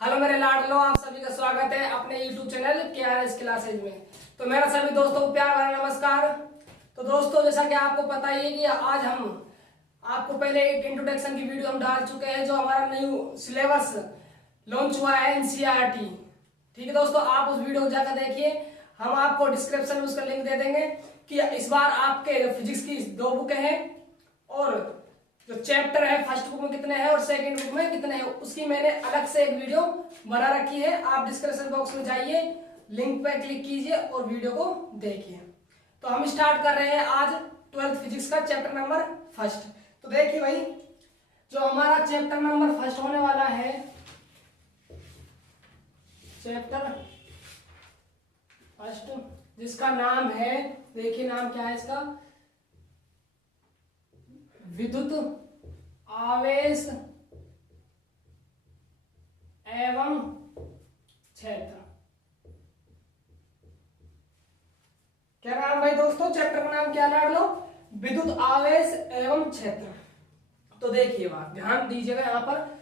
Hello मेरे लाडलो, आप सभी का स्वागत है अपने YouTube चैनल KRS क्लासेज में। तो मेरा सभी दोस्तों को प्यार भरा नमस्कार। तो दोस्तों, जैसा कि आपको पता ही है कि आज हम आपको पहले एक इंट्रोडक्शन की वीडियो हम डाल चुके हैं, जो हमारा न्यू सिलेबस लॉन्च हुआ है NCERT। ठीक है दोस्तों, आप उस वीडियो को जाकर देखिए। हम आपको डिस्क्रिप्शन में उसका लिंक दे देंगे कि इस बार आपके फिजिक्स की 2 बुक है और जो चैप्टर है फर्स्ट बुक में कितने हैं और सेकंड बुक में कितने हैं, उसकी मैंने अलग से एक वीडियो बना रखी है। आप डिस्क्रिप्शन बॉक्स में जाइए, लिंक पर क्लिक कीजिए और वीडियो को देखिए। तो हम स्टार्ट कर रहे हैं आज 12th फिजिक्स का चैप्टर नंबर फर्स्ट। तो देखिए भाई, जो हमारा चैप्टर नंबर फर्स्ट होने वाला है, चैप्टर फर्स्ट, जिसका नाम है, देखिए नाम क्या है इसका, विद्युत आवेश एवं क्षेत्र। क्या नाम भाई दोस्तों, चैप्टर का नाम क्या नाम लो, विद्युत आवेश एवं क्षेत्र। तो देखिए बात ध्यान दीजिएगा, यहाँ पर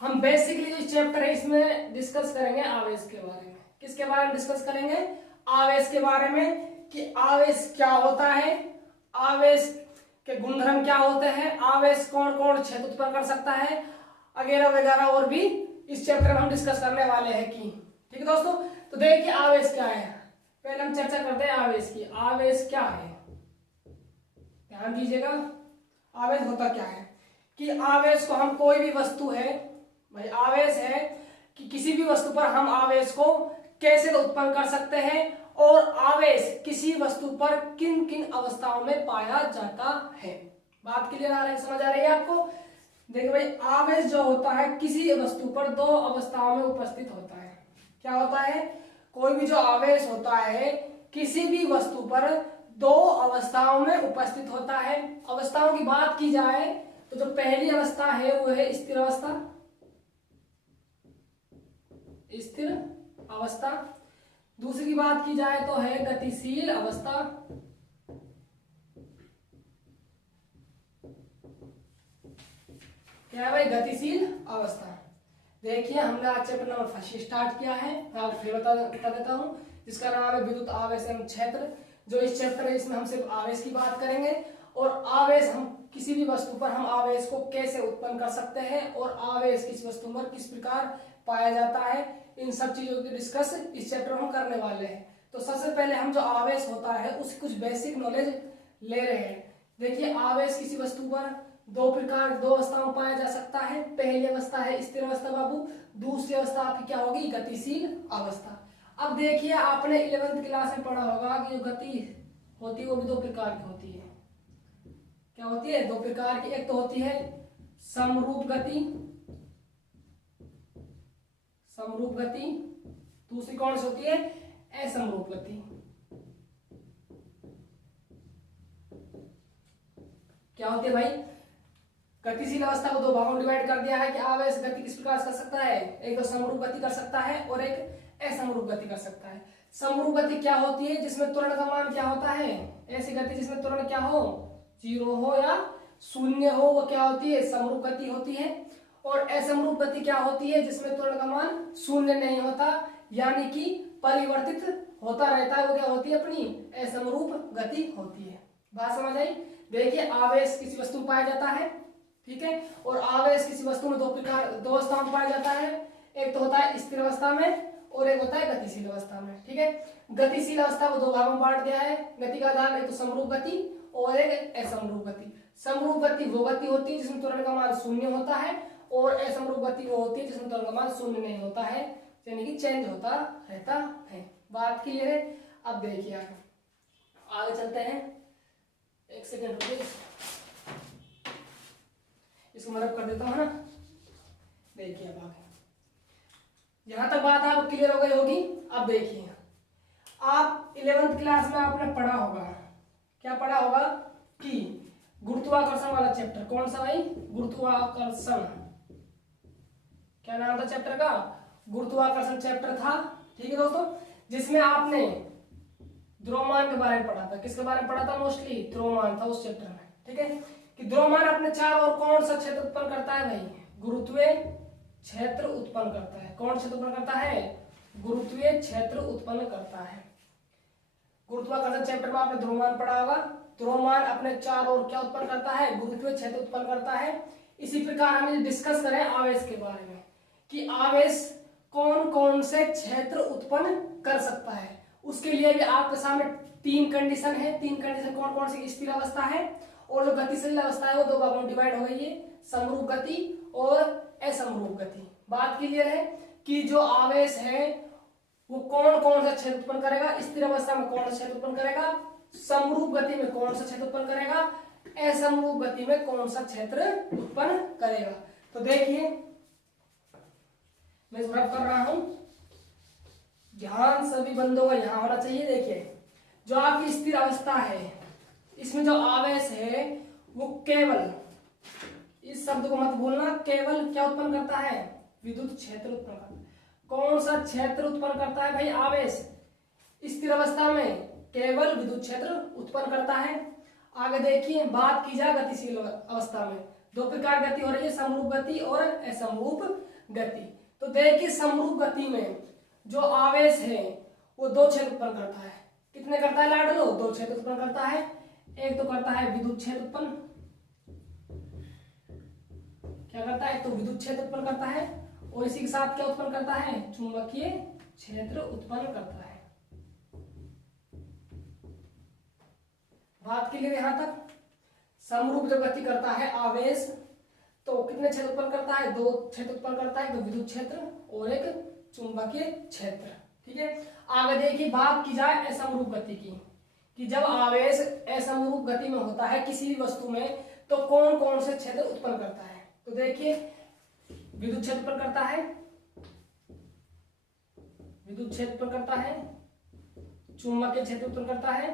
हम बेसिकली जो चैप्टर है इसमें डिस्कस करेंगे आवेश के बारे में। किसके बारे में डिस्कस करेंगे? आवेश के बारे में, कि आवेश क्या होता है, आवेश के गुणधर्म क्या होते हैं, आवेश कौन कौन क्षेत्र उत्पन्न कर सकता है, वगैरह वगैरह और भी इस चैप्टर में हम डिस्कस करने वाले हैं कि ठीक है दोस्तों। तो देखिए आवेश क्या है, पहले हम चर्चा करते हैं आवेश की। आवेश क्या है, ध्यान दीजिएगा। आवेश होता क्या है कि आवेश को हम, कोई भी वस्तु है भाई, आवेश है कि किसी भी वस्तु पर हम आवेश को कैसे उत्पन्न कर सकते हैं और आवेश किसी वस्तु पर किन किन अवस्थाओं में पाया जाता है। बात क्लियर आ रही है, समझ आ रही है आपको? देखिए भाई, आवेश जो होता है किसी वस्तु पर 2 अवस्थाओं में उपस्थित होता है। क्या होता है? कोई भी जो आवेश होता है किसी भी वस्तु पर 2 अवस्थाओं में उपस्थित होता है। अवस्थाओं की बात की जाए तो जो पहली अवस्था है वो है स्थिर अवस्था, स्थिर अवस्था। दूसरी की बात की जाए तो है गतिशील अवस्था। क्या है भाई? गतिशील अवस्था। देखिए, हमने आज चैप्टर नंबर फर्स्ट स्टार्ट किया है, मैं आपको फिर बता देता हूं, जिसका नाम है विद्युत आवेश एवं क्षेत्र। जो इस चैप्टर है इसमें हम सिर्फ आवेश की बात करेंगे और आवेश, हम किसी भी वस्तु पर हम आवेश को कैसे उत्पन्न कर सकते हैं और आवेश किसी वस्तु पर किस प्रकार पाया जाता है, इन सब चीजों की डिस्कस इस चैप्टर में हम करने वाले हैं। तो सबसे पहले हम जो आवेश होता है उसकी कुछ बेसिक नॉलेज ले रहे हैं। देखिए, आवेश किसी वस्तु पर 2 अवस्थाओं में पाया जा सकता है। पहली अवस्था है स्थिर अवस्था बाबू, दूसरी अवस्था आपकी क्या होगी? गतिशील अवस्था। अब देखिए, आपने 11th क्लास में पढ़ा होगा कि जो गति होती है वो भी 2 प्रकार की होती है। क्या होती है? 2 प्रकार की। एक तो होती है समरूप गति, समरूप गति। दूसरी कौन सी होती है? असमरूप गति। क्या होती है भाई? गतिशील अवस्था को 2 भागों में डिवाइड कर दिया है कि आवेश गति किस प्रकार कर सकता है। एक तो समरूप गति कर सकता है और एक असमरूप गति कर सकता है। समरूप गति क्या होती है? जिसमें त्वरण का मान क्या होता है? ऐसी गति जिसमें त्वरण क्या हो, 0 हो या 0 हो, वो क्या होती है? समरूप गति होती है। और असमरूप गति क्या होती है? जिसमें त्वरण का मान 0 नहीं होता, यानी कि परिवर्तित होता रहता है, वो क्या होती है? अपनी असमरूप गति होती है। बात समझ आई? देखिए, आवेश किसी वस्तु में पाया जाता है, ठीक है, और आवेश किसी वस्तु में 2 अवस्थाओं में पाया जाता है। एक तो होता है स्थिर अवस्था में और एक होता है गतिशील अवस्था में। ठीक है, गतिशील अवस्था को 2 भागों में बांट दिया है। गति का आधार एक तो समरूप गति और एक असमरूप गति। समरूप गति वो गति होती है जिसमें त्वरण का मान 0 होता है और असमरूप गति वो होती है जिसमें त्वरण का मान 0 नहीं होता है, यानी कि चेंज होता रहता है। बात क्लियर है? अब देखिए आगे चलते हैं। एक सेकेंड रुकिए, इसको मैं रब कर देता हूं ना। देखिए अब आगे, यहां तक बात आप क्लियर हो गई होगी। अब देखिए, आप 11th क्लास में आपने पढ़ा होगा, क्या पढ़ा होगा कि गुरुत्वाकर्षण वाला चैप्टर। कौन सा भाई? गुरुत्वाकर्षण। क्या नाम था चैप्टर का? गुरुत्वाकर्षण चैप्टर था। ठीक है दोस्तों, जिसमें आपने द्रव्यमान के बारे में पढ़ा था। किसके बारे में पढ़ा था? मोस्टली द्रव्यमान था उस चैप्टर में। ठीक है, कि द्रव्यमान अपने चारों ओर कौन सा क्षेत्र उत्पन्न करता है भाई? गुरुत्वीय क्षेत्र उत्पन्न करता है। कौन क्षेत्र उत्पन्न करता है? गुरुत्वीय क्षेत्र उत्पन्न करता है। गुरुत्वाकर्षण चैप्टर में आपने द्रव्यमान पढ़ा होगा। द्रव्यमान अपने चारों ओर क्या उत्पन्न करता है? गुरुत्वीय क्षेत्र उत्पन्न करता है। इसी प्रकार हम डिस्कस करें आवेश के बारे में कि आवेश कौन कौन से क्षेत्र उत्पन्न कर सकता है। उसके लिए भी आपके सामने तीन कंडीशन है। तीन कंडीशन कौन कौन सी? स्थिर अवस्था है और जो गतिशील अवस्था है वो दो भागों में डिवाइड हो गई है, समरूप गति और असमरूप गति। बात क्लियर है कि जो आवेश है वो कौन कौन सा क्षेत्र उत्पन्न करेगा? स्थिर अवस्था में कौन सा क्षेत्र उत्पन्न करेगा, समरूप गति में कौन सा क्षेत्र उत्पन्न करेगा, असमरूप गति में कौन सा क्षेत्र उत्पन्न करेगा। तो देखिए मैं इसमें कर रहा हूं, ध्यान सभी बंदों का यहां होना चाहिए। देखिए जो आपकी स्थिर अवस्था है इसमें जो आवेश है वो केवल, इस शब्द को मत भूलना, केवल क्या उत्पन्न करता है? विद्युत क्षेत्र उत्पन्न करता है। कौन सा क्षेत्र उत्पन्न करता है भाई? आवेश स्थिर अवस्था में केवल विद्युत क्षेत्र उत्पन्न करता है। आगे देखिए बात की जाए गतिशील अवस्था में, दो प्रकार गति हो रही है, समरूप गति और असमरूप गति। तो देखिए समरूप गति में जो आवेश है वो दो क्षेत्र उत्पन्न करता है। कितने करता है लाडलो? दो क्षेत्र उत्पन्न करता है। एक तो करता है विद्युत क्षेत्र उत्पन्न, क्या करता है? तो विद्युत क्षेत्र उत्पन्न करता है और इसी के साथ क्या उत्पन्न करता है? चुंबकीय क्षेत्र उत्पन्न करता है। बात के लिए यहां तक समरूप जब गति करता है आवेश तो कितने क्षेत्र उत्पन्न करता है? दो क्षेत्र उत्पन्न करता है, तो विद्युत क्षेत्र और एक चुंबकीय क्षेत्र। ठीक है, आगे देखिए बात की जाए असमरूप गति की, कि जब आवेश असमरूप गति में होता है किसी भी वस्तु में तो कौन कौन से क्षेत्र उत्पन्न करता है। तो देखिए विद्युत क्षेत्र उत्पन्न करता है, विद्युत क्षेत्र उत्पन्न करता है, चुंबकीय क्षेत्र उत्पन्न करता है,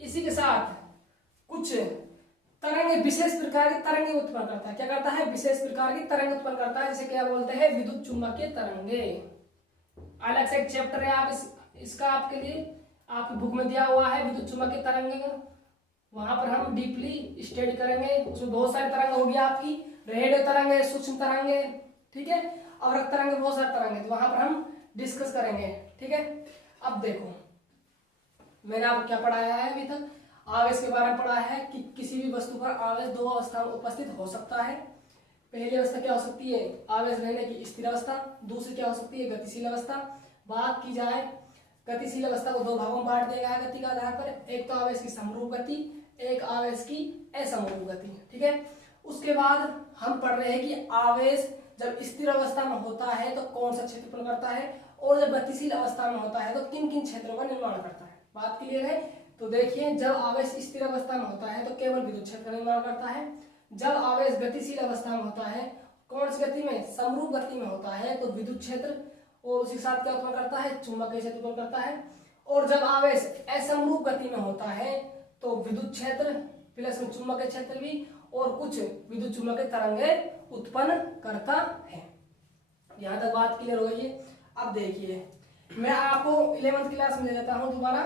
इसी के साथ कुछ तरंगे, विशेष प्रकार की तरंगे उत्पन्न करता है। क्या करता है? विशेष प्रकार की तरंग उत्पन्न करता है, जिसे क्या बोलते हैं? विद्युत चुंबकीय तरंगे। अलग से एक चैप्टर है, आप इसका आपके लिए आपकी बुक में दिया हुआ है विद्युत चुंबकीय तरंगे का, वहां पर हम डीपली स्टडी करेंगे। उसमें बहुत सारी तरंग होगी आपकी, रेडियो तरंगे, सूक्ष्म तरंगे, ठीक है, अवरक्त तरंगे, बहुत सारे तरंगे, तो वहां पर हम डिस्कस करेंगे। ठीक है, अब देखो मैंने आपको क्या पढ़ाया है अभी तक? आवेश के बारे में पढ़ा है कि किसी भी वस्तु पर आवेश दो अवस्था में उपस्थित हो सकता है। पहली अवस्था क्या हो सकती है? आवेश रहने की स्थिर अवस्था। दूसरी क्या हो सकती है? गतिशील अवस्था। बात की जाए गतिशील अवस्था को दो भागों में बांट दिया गया है गति के आधार पर, एक तो आवेश की समरूप गति, एक आवेश की असमरूप गति। ठीक है, उसके बाद हम पढ़ रहे हैं कि आवेश जब स्थिर अवस्था में होता है तो कौन सा क्षेत्र उत्पन्न करता है और जब गतिशील अवस्था में होता है तो किन किन क्षेत्रों का निर्माण करता है। बात क्लियर है? तो देखिए जब आवेश स्थिर अवस्था में होता है तो केवल विद्युत क्षेत्र का निर्माण करता है। जब आवेश गतिशील अवस्था में होता है, कौन सी गति में? समरूप गति में होता है, तो विद्युत क्षेत्र और उसी के साथ क्या उत्पन्न करता है? चुंबकीय क्षेत्र उत्पन्न करता है। और जब आवेश असमरूप गति में होता है तो विद्युत क्षेत्र प्लस में चुंबकीय क्षेत्र भी और कुछ विद्युत चुंबकीय तरंगे उत्पन्न करता है। यहां तक बात क्लियर हो गई है। अब देखिए मैं आपको 11th क्लास में ले जाता हूं दोबारा।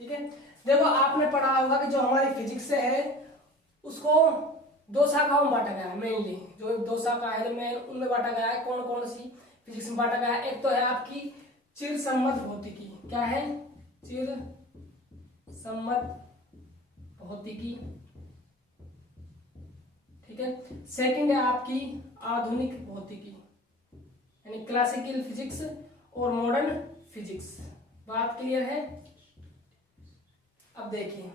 ठीक है, देखो आपने पढ़ा होगा कि जो हमारी फिजिक्स है उसको दो शाखाओं में बांटा गया है। मेनली जो दो शाखा है मेन उनमें बांटा गया है। कौन कौन सी फिजिक्स में बांटा गया है? एक तो है आपकी चिरसम्मत भौतिकी। क्या है? चिरसम्मत भौतिकी। ठीक है, सेकंड है आपकी आधुनिक भौतिकी, यानी क्लासिकल फिजिक्स और मॉडर्न फिजिक्स। बात क्लियर है? अब देखिए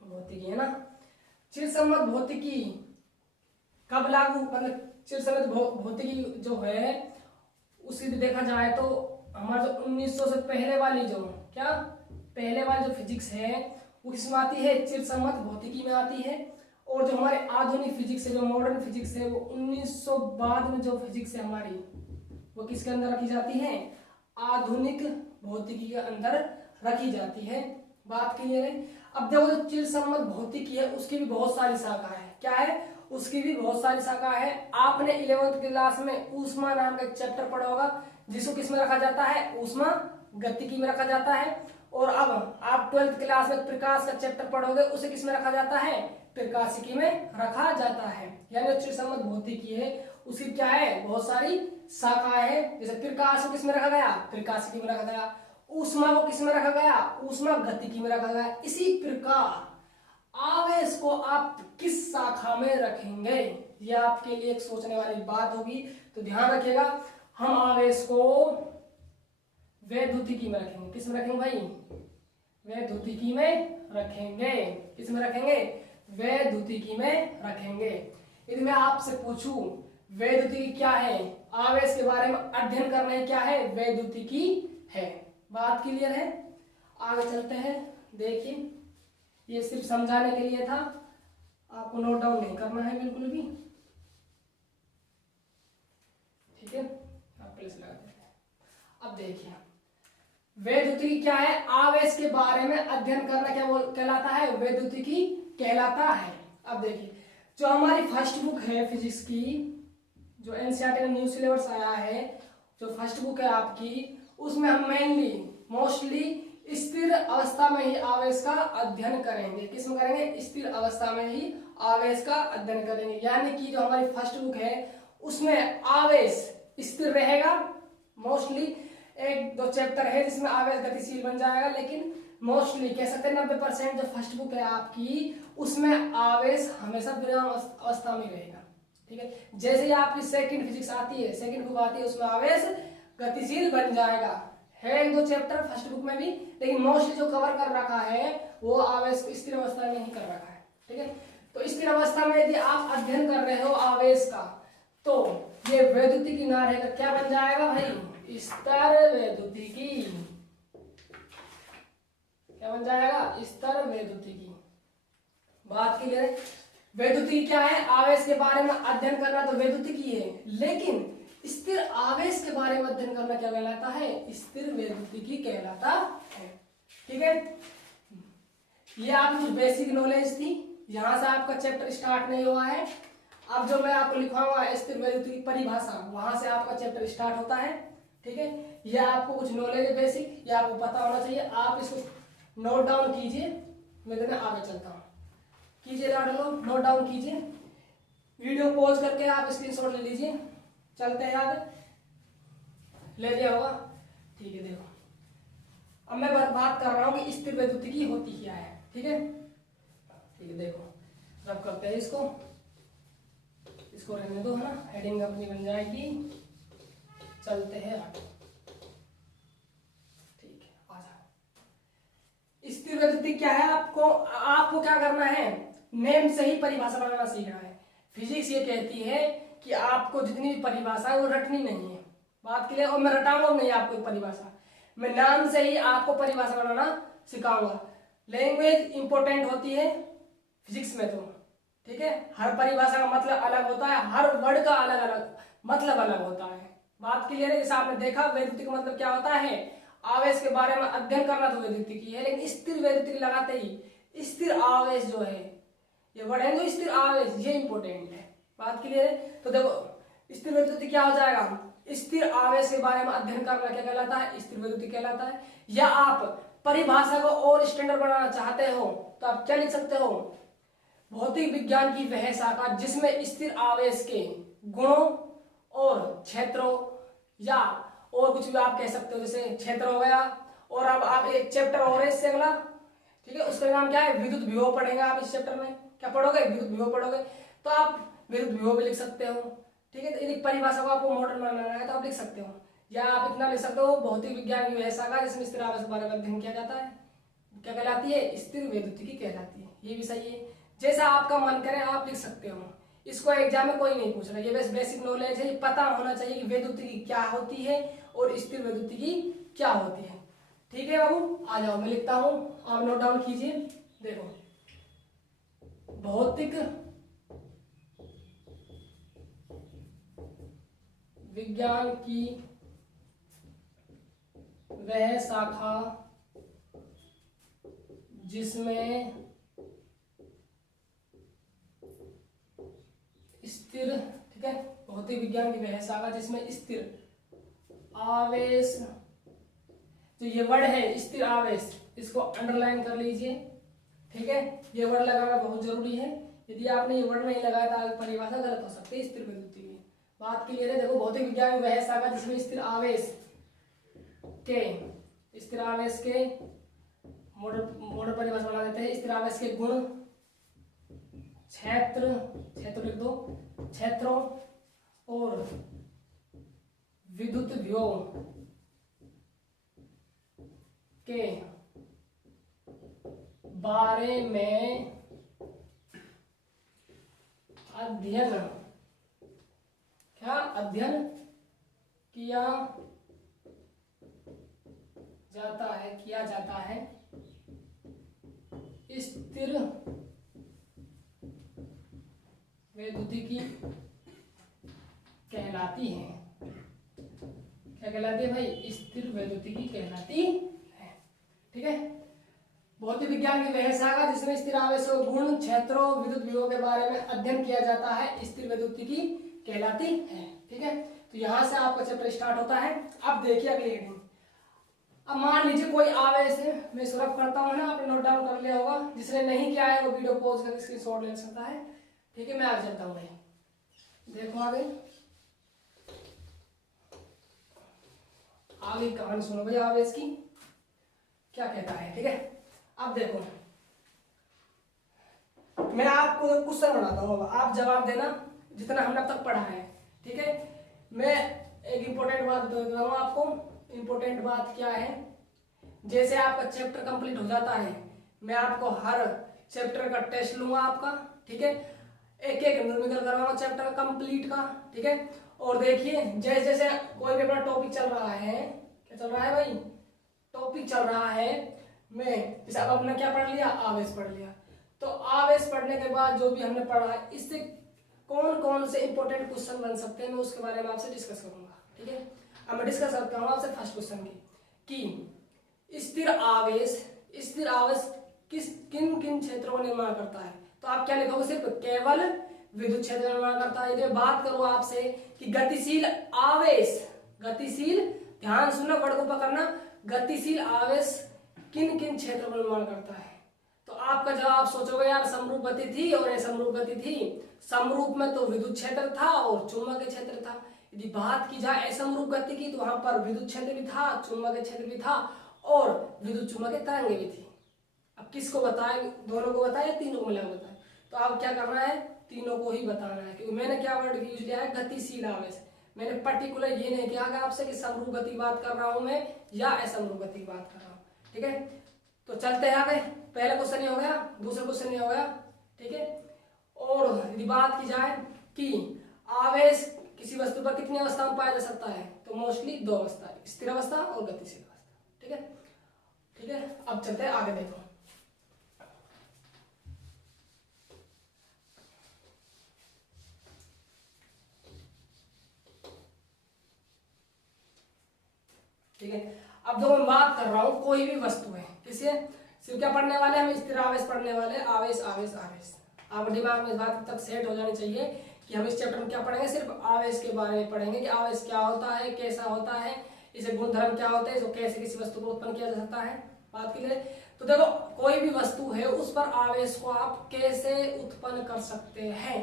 भौतिकी है ना, चिरसम्मत भौतिकी कब लागू, मतलब चिरसम्मत भौतिकी जो है उसी भी देखा जाए तो हमारा जो 1900 से पहले वाली जो क्या पहले वाली जो फिजिक्स है वो किसमें आती है? चिरसम्मत भौतिकी में आती है। और जो हमारे आधुनिक फिजिक्स है, जो मॉडर्न फिजिक्स है, वो 1900 बाद में जो फिजिक्स है हमारी वो किसके अंदर रखी जाती है? आधुनिक भौतिकी के अंदर रखी जाती है। बात क्लियर है? अब देखो जो चिरसम्मत भौतिकी है उसकी भी बहुत सारी शाखा है। क्या है? उसकी भी बहुत सारी शाखा है। आपने 11th क्लास में ऊष्मा नाम का एक चैप्टर पढ़ा होगा जिसको किसमें रखा जाता है? ऊष्मा गतिकी में रखा जाता है। और अब आप 12th क्लास में प्रकाश का चैप्टर पढ़ोगे, उसे किसमें रखा जाता है? त्रिकाशिकी में रखा जाता है। यानी जो चिरसम्मत भौतिकी है उसकी क्या है, बहुत सारी शाखाएं है। जैसे प्रकाश को किसमें रखा गया, त्रिकाशिकी में रखा गया। ऊष्मा को किसमें रखा गया, ऊष्मा गतिकी में रखा गया। इसी प्रकार आवेश को आप किस शाखा में रखेंगे, यह आपके लिए एक सोचने वाली बात होगी। तो ध्यान रखिएगा, हम आवेश को वैद्युतिकी में रखेंगे। किस में रखेंगे भाई, वैद्युतिकी में रखेंगे। किस में रखेंगे, वैद्युतिकी में रखेंगे। यदि मैं आपसे पूछूं वैद्युतिकी क्या है, आवेश के बारे में अध्ययन करना क्या है, वैद्युतिकी है। बात क्लियर है, आगे चलते हैं। देखिए ये सिर्फ समझाने के लिए था, आपको नोट डाउन नहीं करना है बिल्कुल भी, ठीक है। आप प्लेस लगा देते हैं। अब देखिए वैद्युतिकी क्या है, आवेश के बारे में अध्ययन करना क्या कहलाता है, वैद्युतिकी कहलाता है। अब देखिए जो हमारी फर्स्ट बुक है फिजिक्स की, जो एनसीईआरटी का न्यू सिलेबस आया है, जो फर्स्ट बुक है आपकी, उसमें हम मोस्टली स्थिर अवस्था में ही आवेश का अध्ययन करेंगे। किसमें करेंगे, स्थिर अवस्था में ही आवेश का अध्ययन करेंगे। यानी कि जो हमारी फर्स्ट बुक है उसमें आवेश स्थिर रहेगा। मोस्टली एक दो चैप्टर है जिसमें आवेश गतिशील बन जाएगा, लेकिन मोस्टली कह सकते हैं 90% जो फर्स्ट बुक है आपकी उसमें आवेश हमेशा विराम अवस्था में रहेगा, ठीक है। जैसे ही आपकी सेकंड फिजिक्स आती है, सेकंड बुक आती है, उसमें आवेश गतिशील बन जाएगा। है एक दो चैप्टर फर्स्ट बुक में भी, लेकिन मोस्टली जो कवर कर रखा है वो आवेश को स्थिर अवस्था में ही कर रखा है, ठीक है। तो स्थिर अवस्था में यदि आप अध्ययन कर रहे हो आवेश का, तो ये वैद्युतिकी ना रहेगा, क्या बन जाएगा भाई, स्तर वैद्युतिकी। क्या बन जाएगा, स्तर वैद्युतिकी। बात क्लियर है। वैद्युतिकी क्या है, आवेश के बारे में अध्ययन करना तो वैद्युतिकी है, लेकिन स्थिर आवेश के बारे में अध्ययन करना क्या कहलाता है, स्थिर वैद्युतिकी कहलाता है, ठीक है। ये आपकी कुछ बेसिक नॉलेज थी, यहां से आपका चैप्टर स्टार्ट नहीं हुआ है। अब जो मैं आपको लिखवाऊंगा स्थिर वैद्युतिकी परिभाषा, वहां से आपका चैप्टर स्टार्ट होता है, ठीक है। ये आपको कुछ नॉलेज है बेसिक, ये आपको पता होना चाहिए। आप इसको नोट डाउन कीजिए, मैं तुम्हें आगे चलता हूँ। कीजिए नोट डाउन कीजिए, वीडियो पॉज करके आप स्क्रीनशॉट ले लीजिए। चलते हैं आगे, ले लिया होगा, ठीक है। देखो अब मैं बात कर रहा हूँ कि स्थिर वैद्युतिकी होती क्या है, ठीक है। ठीक है, देखो रब करते हैं इसको रहने दो, है ना, हेडिंग अपनी बन जाएगी। चलते हैं आगे, ठीक है, आ जाओ। स्थिर वैद्युतिकी क्या है, आपको क्या करना है, नेम से ही परिभाषा बनाना सीखना है। फिजिक्स ये कहती है कि आपको जितनी भी परिभाषा है वो रटनी नहीं है। बात क्लियर, और मैं रटाऊंगा नहीं आपको परिभाषा, मैं नाम से ही आपको परिभाषा बनाना सिखाऊंगा। लैंग्वेज इंपॉर्टेंट होती है फिजिक्स में तो, ठीक है। हर परिभाषा का मतलब अलग होता है, हर वर्ड का अलग अलग मतलब अलग होता है। बात क्लियर है। जैसे आपने देखा वैद्युतिक मतलब क्या होता है, आवेश के बारे में अध्ययन करना तो वैद्युतिकी है, लेकिन स्थिर वैद्युतिक लगाते ही स्थिर आवेश जो है, ये वर्ड है जो स्थिर आवेश, ये इंपॉर्टेंट है। बात क्लियर है। तो देखो स्थिर वैद्युतिक क्या हो जाएगा, स्थिर आवेश के बारे में अध्ययन करना क्या कहलाता है, स्थिर वैद्युतिक कहलाता है। या आप परिभाषा को और स्टैंडर्ड बनाना चाहते हो तो आप क्या लिख सकते हो, भौतिक विज्ञान की वह शाखा जिसमें स्थिर आवेश के गुणों और क्षेत्रों, या और कुछ भी आप कह सकते हो, जैसे क्षेत्र हो गया। और अब आप एक चैप्टर और है इससे अगला, ठीक है, उसका नाम क्या है, विद्युत विभव पढ़ेंगे आप। इस चैप्टर में क्या पढ़ोगे, विद्युत विभव पढ़ोगे, तो आप विद्युत विभव भी लिख सकते हो, ठीक है। यदि परिभाषा को आपको मॉडर्न बनाना है तो आप लिख सकते हो, या आप इतना लिख सकते हो, भौतिक विज्ञान की वह शाखा जिसमें स्थिर आवेश के बारे में अध्ययन किया जाता है, क्या कहलाती है, स्थिर वैद्युतिकी कहलाती है। ये भी सही है, जैसा आपका मन करे आप लिख सकते हो। इसको एग्जाम में कोई नहीं पूछ रहा, ये बस बेसिक नॉलेज है, पता होना चाहिए कि वैद्युतिकी क्या होती है और स्थिर वैद्युतिकी क्या होती है, ठीक है बाबू। आ जाओ, मैं लिखता हूं, आप नोट डाउन कीजिए। देखो भौतिक विज्ञान की वह शाखा जिसमें स्थिर, ठीक है, भौतिक विज्ञान की वह शाखा जिसमें स्थिर आवेश, जो ये वर्ड है स्थिर आवेश, इसको अंडरलाइन कर लीजिए, ठीक है। ये वर्ड लगाना बहुत जरूरी है, यदि आपने ये वर्ड नहीं लगाया तो आगे परिभाषा गलत हो सकती है स्थिर विद्युत की। बात क्लियर है। देखो भौतिक विज्ञान में वह शाखा जिसमें स्थिर आवेश के मोड़ परिभाषा बना देते हैं। स्थिर आवेश के गुण क्षेत्र लिख दो, क्षेत्रों और विद्युत विभव के बारे में अध्ययन किया जाता है स्थिर वैद्युतिकी कहलाती है। क्या कहलाती है भाई? स्थिर वैद्युतिकी कहलाती है। ठीक है। भौतिक विज्ञान की वह शाखा जिसमें स्थिर आवेशों, गुण, क्षेत्रों, विद्युत विभव के बारे में अध्ययन किया जाता है स्थिर वैद्युतिकी कहलाती है। ठीक है। तो यहां से आपका चैप्टर स्टार्ट होता है। अब देखिए अगली हेडिंग। अब मान लीजिए कोई आवेश है, मैं सॉल्व करता हूँ ना, आपने नोट डाउन कर लिया होगा। जिसने नहीं किया है वो वीडियो पॉज करके स्क्रीनशॉट ले सकता है। ठीक है, मैं आगे चलता हूँ भाई। देखो आगे कहानी सुनो भाई आवेश की क्या कहता है। ठीक है। अब देखो मैं आपको क्वेश्चन बनाता हूँ, आप जवाब देना जितना हमने अब तक पढ़ा है। ठीक है। मैं एक इंपॉर्टेंट बात बता रहा हूँ आपको। इंपॉर्टेंट बात क्या है, जैसे आपका चैप्टर कंप्लीट हो जाता है मैं आपको हर चैप्टर का टेस्ट लूंगा आपका। ठीक है। एक एक न्यूमेरिकल करवाऊंगा चैप्टर कंप्लीट का। ठीक है। और देखिए जैसे जैसे कोई भी अपना टॉपिक चल रहा है, क्या चल रहा है भाई? टॉपिक चल रहा है। मैं जैसे अब आपने क्या पढ़ लिया? आवेश पढ़ लिया। तो आवेश पढ़ने के बाद जो भी हमने पढ़ा है इससे कौन कौन से इंपॉर्टेंट क्वेश्चन बन सकते हैं मैं उसके बारे में आपसे डिस्कस करूंगा। ठीक है। अब मैं डिस्कस करता हूँ आपसे फर्स्ट क्वेश्चन की कि स्थिर आवेश किन किन क्षेत्रों का निर्माण करता है। तो आप क्या लिखोगे? सिर्फ केवल विद्युत क्षेत्र निर्माण करता है। यदि बात करूं आपसे कि गतिशील आवेश, ध्यान सुनना, वर्ड को पकड़ना, गतिशील आवेश किन किन क्षेत्रों का निर्माण करता है, तो आपका जवाब सोचोगे यार समरूप गति थी और असमरूप गति थी। समरूप में तो विद्युत क्षेत्र था और चुंबकीय क्षेत्र था। यदि बात की जाए असमरूप गति की तो वहां पर विद्युत क्षेत्र भी था, चुंबकीय क्षेत्र भी था और विद्युत चुंबकीय तरंगे भी थी। अब किसको बताएं? दोनों को बताएं, तीनों को मिलाकर बताएं? तो आप क्या करना है? तीनों को ही बताना है। क्योंकि मैंने क्या वर्ड यूज लिया है? गतिशील आवेश। मैंने पर्टिकुलर ये नहीं किया आपसे कि समरूप गति की बात कर रहा हूं मैं या असमरूप गति की बात कर रहा हूं। ठीक है। तो चलते हैं आगे। पहला क्वेश्चन ये हो गया, दूसरा क्वेश्चन ये हो गया। ठीक है। और यदि बात की जाए कि आवेश किसी वस्तु पर कितनी अवस्था में पाया जा सकता है, तो मोस्टली दो अवस्था, स्थिर अवस्था और गतिशील अवस्था। ठीक है। ठीक है। अब चलते हैं आगे। देखो ठीक है। अब जो मैं बात कर रहा हूं कोई भी वस्तु है, किसे सिर्फ क्या पढ़ने वाले हम? स्थिर आवेश पढ़ने वाले। आवेश आवेश आवेश। आप दिमाग में इस बात तक सेट हो जानी चाहिए कि हम इस चैप्टर में क्या पढ़ेंगे? सिर्फ आवेश के बारे में पढ़ेंगे कि आवेश क्या होता है, कैसा होता है, इसे गुणधर्म क्या होते हैं, जो कैसे किसी वस्तु को उत्पन्न किया जा सकता है। बात के लिए तो देखो कोई भी वस्तु है उस पर आवेश को आप कैसे उत्पन्न कर सकते हैं।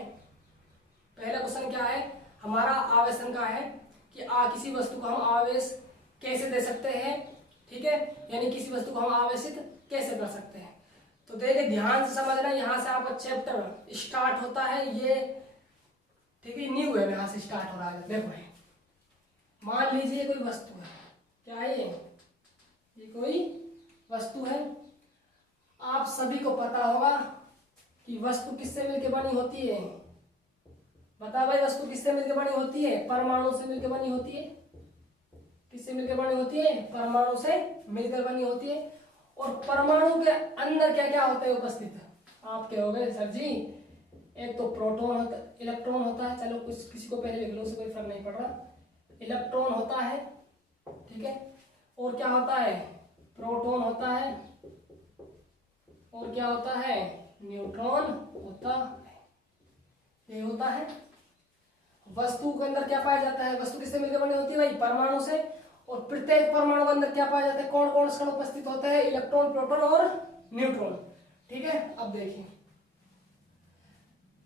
पहला क्वेश्चन क्या है हमारा? आवेशन का है कि किसी वस्तु को हम आवेश कैसे दे सकते हैं। ठीक है। यानी किसी वस्तु को हम आवेशित कैसे कर सकते हैं। तो देखिए ध्यान से समझना, यहां से आपका चैप्टर स्टार्ट होता है। ये ठीक है न्यू है, यहां से स्टार्ट हो रहा है। देखो मान लीजिए कोई वस्तु है, क्या है ये कोई वस्तु है। आप सभी को पता होगा कि वस्तु किससे मिलकर बनी होती है। बता भाई वस्तु किससे मिलकर बनी होती है? परमाणु से मिलकर बनी होती है। किससे मिलकर बनी होती है? परमाणु से मिलकर बनी होती है। और परमाणु के अंदर क्या क्या होता है उपस्थित? आप कहोगे सर जी एक तो प्रोटॉन होता, इलेक्ट्रॉन होता है। चलो कुछ किसी को पहले लिख लो, उससे कोई फर्क नहीं पड़ रहा। इलेक्ट्रॉन होता है। ठीक है। और क्या होता है? प्रोटॉन होता है। और क्या होता है? न्यूट्रॉन होता है। ये होता है वस्तु के अंदर क्या पाया जाता है? वस्तु किससे मिलकर बनी होती है भाई? परमाणु से। और प्रत्येक परमाणु के अंदर क्या पाया जाता है? कौन कौन से कण उपस्थित होते हैं? इलेक्ट्रॉन, प्रोटॉन और न्यूट्रॉन। ठीक है। अब देखिए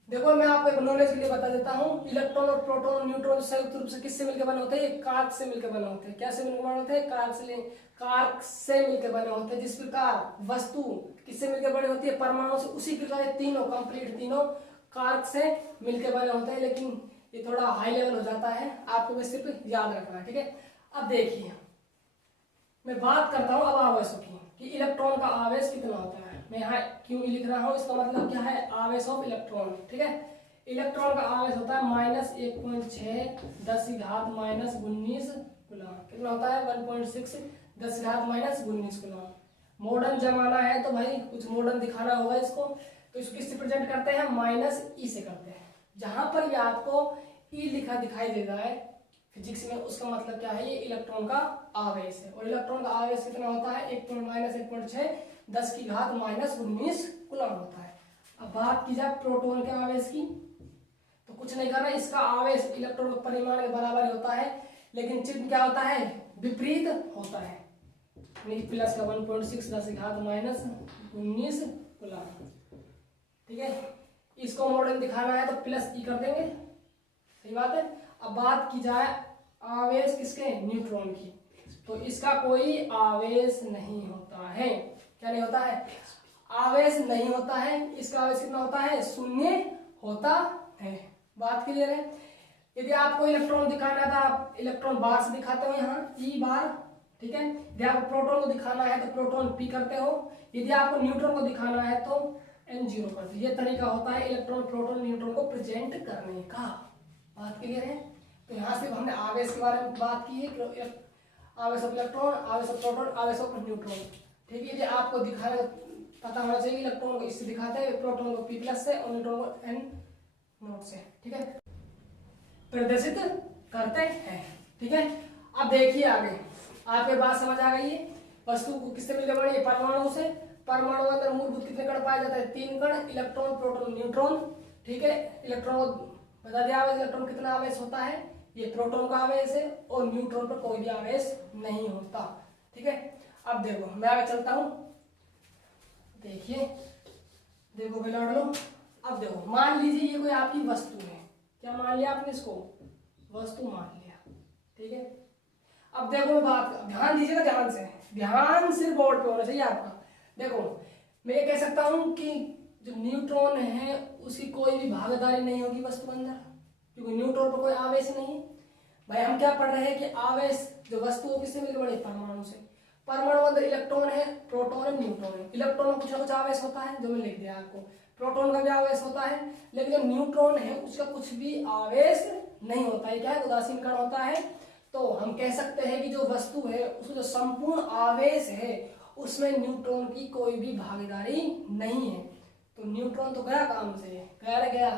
देखो मैं आपको एक नॉलेज के लिए बता देता हूँ, इलेक्ट्रॉन और प्रोटॉन और न्यूट्रॉन संयुक्त रूप से किससे मिलकर बने होते हैं? ये कार्क से मिलकर बने होते हैं। क्या से मिलकर बने होते हैं? कार्क से मिलकर बने होते हैं। जिस प्रकार वस्तु किससे मिलकर बनी होती है? परमाणु से, उसी प्रकार ये तीनों कंप्लीट तीनों कार्क से मिलकर बने होते हैं। लेकिन ये थोड़ा हाई लेवल हो जाता है, आपको बस सिर्फ याद रखना है, ठीक है। अब देखिए मैं बात करता हूँ अब आवेशों की कि इलेक्ट्रॉन का आवेश कितना होता है। मैं यहाँ क्यों लिख रहा हूँ, इसका मतलब क्या है? आवेश ऑफ इलेक्ट्रॉन, ठीक है। इलेक्ट्रॉन का आवेश होता है -1.6 10⁻⁻19 कूलम। कितना होता है? 1.6 10⁻⁻19 कूलम। मॉडर्न जमाना है तो भाई कुछ मॉडर्न दिखाना होगा इसको, तो इसको किससे प्रेजेंट करते हैं? -e से करते हैं। जहां पर ये आपको e लिखा दिखाई दे रहा है फिजिक्स में, उसका मतलब क्या है? ये इलेक्ट्रॉन का आवेश है। और इलेक्ट्रॉन का आवेश कितना होता है? 1.6 10⁻⁻19 कूलम होता है। अब बात की जाए प्रोटॉन के आवेश की, तो कुछ नहीं करना, इसका आवेश इलेक्ट्रॉन के परिमाण के बराबर ही होता है, लेकिन चिन्ह क्या होता है? विपरीत होता है। प्लस का 1.6 10⁻⁻19 कूलम, ठीक है। इसको मॉडर्न दिखाना है तो प्लस ई कर देंगे, सही बात है। अब बात की जाए आवेश किसके? न्यूट्रॉन की, तो इसका कोई आवेश नहीं होता है। क्या नहीं होता है? आवेश नहीं होता है। इसका आवेश कितना होता है? 0 होता है। बात क्लियर है। यदि आपको इलेक्ट्रॉन दिखाना था, आप इलेक्ट्रॉन बार से दिखाते हो, यहाँ ई बार, ठीक है। यदि आपको प्रोटॉन को दिखाना है तो प्रोटॉन पी करते हो। यदि आपको न्यूट्रॉन को दिखाना है तो N0 करते हो। ये तरीका होता है इलेक्ट्रॉन प्रोटॉन न्यूट्रॉन को प्रेजेंट करने का। बात क्लियर है। तो यहाँ से हमने आवेश के बारे में बात की है, आवेश ऑफ इलेक्ट्रॉन, आवेश ऑफ प्रोटॉन, आवेश ऑफ न्यूट्रॉन, ठीक है। यदि आपको दिखाना पता होना चाहिए, इलेक्ट्रॉन को इससे दिखाते हैं, प्रोटॉन को P+ से और न्यूट्रॉन को N0 से, ठीक है, प्रदर्शित करते हैं, ठीक है। अब देखिए आगे, आपके बात समझ आ गई है। वस्तु को किससे मिलकर बनी है? परमाणु से। परमाणु के अंदर मूलभूत कितने कण पाए जाते हैं? 3 कण, इलेक्ट्रॉन प्रोटॉन न्यूट्रॉन, ठीक है। इलेक्ट्रॉन बता दिया आवेश, इलेक्ट्रॉन कितना आवेश होता है? ये प्रोटॉन का आवेश है, और न्यूट्रॉन पर कोई भी आवेश नहीं होता, ठीक है। अब देखो मैं आगे चलता हूं, देखिए देखो भाई लौट लो। अब देखो मान लीजिए ये कोई आपकी वस्तु है। क्या मान लिया आपने? इसको वस्तु मान लिया, ठीक है। अब देखो बात ध्यान दीजिएगा, ध्यान से, ध्यान सिर्फ बोर्ड पे होना चाहिए आपका। देखो मैं ये कह सकता हूं कि जो न्यूट्रॉन है उसकी कोई भी भागीदारी नहीं होगी वस्तु के अंदर, क्योंकि न्यूट्रॉन पर कोई आवेश नहीं है। भाई हम क्या पढ़ रहे हैं कि आवेश जो वस्तु हो किससे मिलकर बनी? परमाणु से। परमाणु के अंदर इलेक्ट्रॉन है, प्रोटॉन है, न्यूट्रॉन है। इलेक्ट्रॉन में कुछ ना कुछ आवेश होता है, जो मैं लिख दिया आपको। प्रोटॉन का भी आवेश होता है, लेकिन जो न्यूट्रॉन है उसका कुछ भी आवेश नहीं होता है। क्या है? उदासीन कण होता है। तो हम कह सकते हैं कि जो वस्तु है उसका जो संपूर्ण आवेश है उसमें न्यूट्रॉन की कोई भी भागीदारी नहीं है। तो न्यूट्रॉन तो गया काम से, गया रे गया,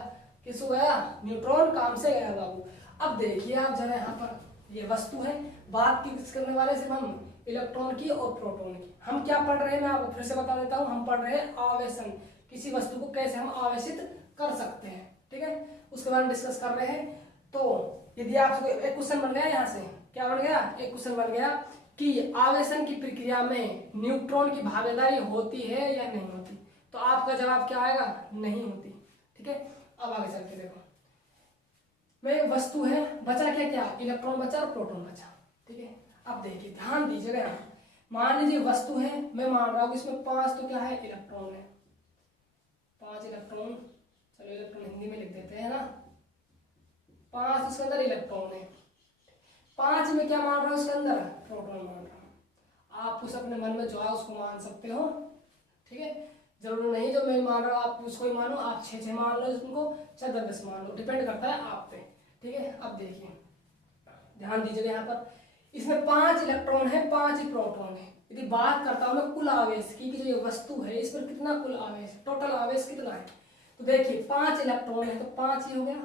किसको गया? न्यूट्रॉन काम से गया बाबू। अब देखिए आप जरा, यहाँ पर ये वस्तु है, बात किस करने वाले सिर्फ हम इलेक्ट्रॉन की और प्रोटॉन की। हम क्या पढ़ रहे हैं मैं आपको फिर से बता देता हूँ, हम पढ़ रहे हैं आवेशन, किसी वस्तु को कैसे हम आवेशित कर सकते हैं, ठीक है, उसके बारे में डिस्कस कर रहे हैं। तो यदि आपको एक क्वेश्चन बन गया यहाँ से, क्या बन गया? एक क्वेश्चन बन गया कि आवेशन की प्रक्रिया में न्यूट्रॉन की भागीदारी होती है या नहीं होती, तो आपका जवाब क्या आएगा? नहीं होती, ठीक है। अब आगे चल के देखो, मैं वस्तु है, बचा क्या क्या? इलेक्ट्रॉन बचा और प्रोटॉन बचा, ठीक है। अब देखिए ध्यान दीजिएगा, यहाँ मान लीजिए वस्तु है, मैं मान रहा हूँ इसमें 5 तो क्या है? इलेक्ट्रॉन है, 5 इलेक्ट्रॉन, चलो इलेक्ट्रॉन हिंदी में लिख देते हैं ना, 5 इसके अंदर इलेक्ट्रॉन है। 5 में क्या मान रहा हूँ? इसके अंदर प्रोटॉन मान रहा हूँ। आप कुछ अपने मन में जो है उसको मान सकते हो, ठीक है। जरूरी नहीं जो मैं मान रहा हूँ आप उसको ही मानो, आप 6 मान लो, उनको 10 मान लो, डिपेंड करता है आप पे, ठीक है। अब देखिए ध्यान दीजिएगा, यहाँ पर इसमें 5 इलेक्ट्रॉन है, 5 ही प्रोटॉन है। यदि बात करता हूँ मैं कुल आवेश की कि जो ये वस्तु है इस पर कितना कुल आवेश, टोटल आवेश कितना है, तो देखिए 5 इलेक्ट्रॉन है तो 5 ही हो गया,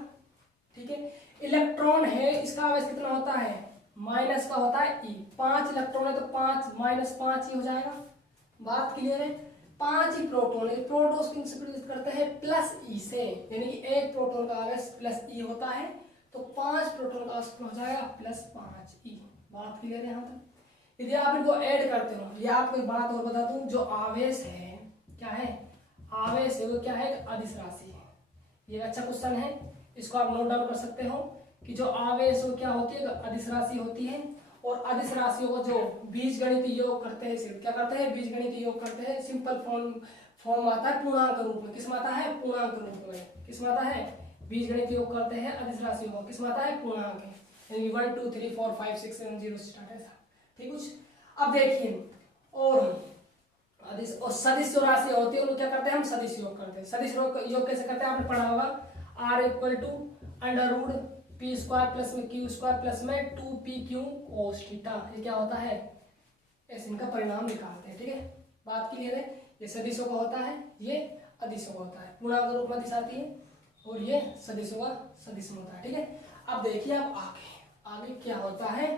ठीक है। इलेक्ट्रॉन है, इसका आवेश कितना होता है? माइनस का होता है ई। 5 इलेक्ट्रॉन है तो 5 - 5 ही हो जाएगा। बात क्लियर है। 5 ही प्रोटॉन है, प्रोटॉन को प्रेरित करते हैं प्लस ई से, यानी कि एक प्रोटॉन का आवेश प्लस ई होता है, तो 5 प्रोटॉन का आवेश हो जाएगा +5 ई। बात क्लियर है यहाँ तक। यदि आप इनको ऐड करते हो, या आपको एक बात और बता दूं, जो आवेश है क्या है? आवेश है वो क्या है? एक अदिश राशि है। ये अच्छा क्वेश्चन है, इसको आप नोट डाउन कर सकते हो कि जो आवेश क्या होती है, अदिश राशि होती है, और अदिश राशियों को जो बीजगणित योग करते हैं, सिर्फ क्या करते हैं, बीजगणित योग करते हैं। सिंपल फॉर्म आता है पूर्णांक रूप में, किस में आता है, पूर्णांक रूप में, किस में आता है, बीजगणित योग करते हैं अदिश राशियों को, किस में आता है, पूर्णांक है, यानी 1 2 3 4 5 6 7 0 स्टार्ट है, ठीक कुछ। अब देखिए, और अदिश और सदिश जो राशि होती है उनको क्या करते हैं, हम सदिश योग करते हैं। सदिश योग कैसे करते हैं, आपने पढ़ा होगा, r equal to under root P square plus में क्यू स्क्वायर प्लस में 2pq cos थीटा, ये क्या होता है, ऐसे इनका परिणाम निकालते हैं, ठीक है, बात क्लियर है। ये सदिशों का होता है, ये अदिशों का होता है, पूर्णांक रूप में दिशा आती है, और ये सदिशों का सदिश में होता है, ठीक है। अब देखिए अब आगे क्या होता है,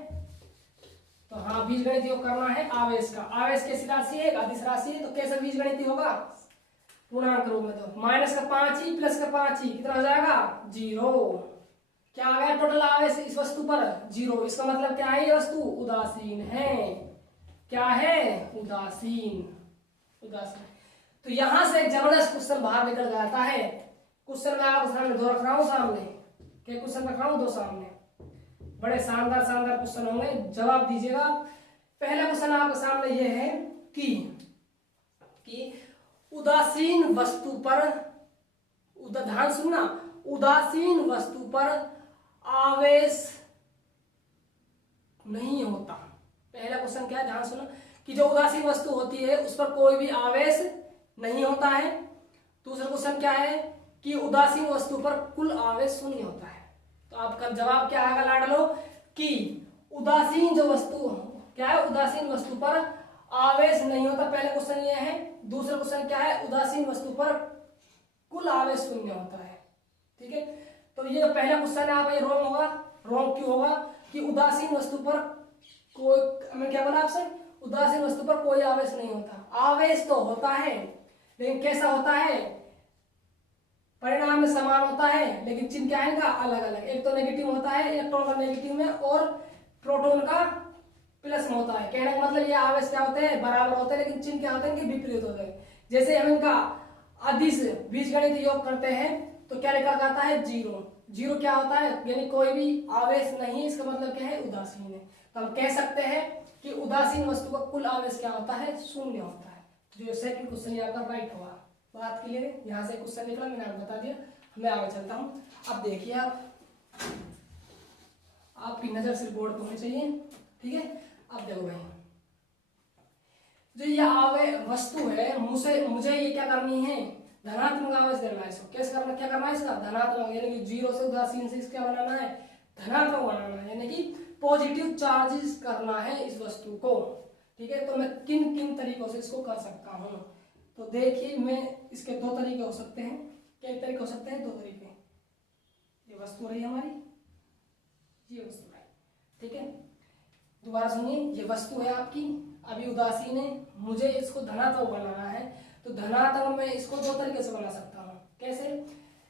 तो हाँ बीजगणित योग करना है आवेश का। आवेश कैसी राशि है, अदिश राशि है, तो कैसे बीजगणित होगा, पूर्णांक रूप में। तो माइनस का 5 ही प्लस का 5 ही कितना हो जाएगा, 0। क्या आ गया टोटल आवेश इस वस्तु पर, 0। इसका मतलब क्या है, ये वस्तु उदासीन है, क्या है, उदासीन, उदासीन। तो यहां से एक जबरदस्त क्वेश्चन बाहर निकल जाता है। क्वेश्चन में आपके सामने दो रख रहा हूं, सामने क्या क्वेश्चन रख रहा हूं, दो सामने, बड़े शानदार शानदार क्वेश्चन होंगे, जवाब दीजिएगा। पहला क्वेश्चन आपके सामने ये है कि उदासीन वस्तु पर, ध्यान सुनना, उदासीन वस्तु पर आवेश नहीं होता। पहला क्वेश्चन क्या है, ध्यान सुनो, कि जो उदासीन वस्तु होती है उस पर कोई भी आवेश नहीं होता है। दूसरा क्वेश्चन क्या है कि उदासीन वस्तु पर कुल आवेश शून्य होता है। तो आपका जवाब क्या आएगा लाडलो, कि उदासीन जो वस्तु क्या है, उदासीन वस्तु पर आवेश नहीं होता, पहला क्वेश्चन ये है। दूसरा क्वेश्चन क्या है, उदासीन वस्तु पर कुल आवेश शून्य होता है, ठीक है। तो ये पहला क्वेश्चन है आप, ये रॉन्ग होगा। रॉन्ग क्यों होगा, कि उदासीन वस्तु पर कोई, मैं क्या बोला आपसे, उदासीन वस्तु पर कोई आवेश नहीं होता। आवेश तो होता है, लेकिन कैसा होता है, परिणाम में समान होता है, लेकिन चिन्ह क्या है इनका अलग अलग। एक तो नेगेटिव होता है, इलेक्ट्रॉन का नेगेटिव में, और प्रोटॉन का प्लस में होता है। कहने का मतलब ये आवेश क्या होते हैं, बराबर होते हैं, लेकिन चिन्ह क्या होते हैं, कि विपरीत होते हैं। जैसे हम इनका अदिश बीजगणित योग करते हैं तो क्या निकल आता है, 0। 0 क्या होता है, यानी कोई भी आवेश नहीं, इसका मतलब क्या है, उदासीन है। तो हम कह सकते हैं कि उदासीन वस्तु का कुल आवेश क्या होता है, शून्य होता है। जो सेकंड क्वेश्चन आपका राइट होगा। बात क्लियर है, यहाँ से क्वेश्चन निकला, मैंने आपको बता दिया। मैं आगे चलता हूँ। अब देखिए आपकी नजर सिर्फ बोर्ड पर होनी चाहिए, ठीक है। अब देखो भाई, जो ये वस्तु है, मुझे ये क्या करनी है, धनात्मक आवेश देना है इसको। कैसे करना, क्या करना है इसका, धनात्मक, यानी कि 0 से उदासीन से इसका बनाना है, धनात्मक बनाना है, यानी कि पॉजिटिव चार्जेस करना है इस वस्तु को, ठीक है। तो मैं किन किन तरीकों से इसको कर सकता हूँ, तो देखिए मैं इसके दो तरीके हो सकते हैं। क्या तरीके हो सकते हैं, दो तरीके। ये वस्तु रही हमारी, ये वस्तु है, ठीक है। दोबारा सुनिए, ये वस्तु है आपकी, अभी उदासीन है, मुझे इसको धनात्मक बनाना है। तो धनात्मक में इसको दो तरीके से बना सकता हूँ। कैसे,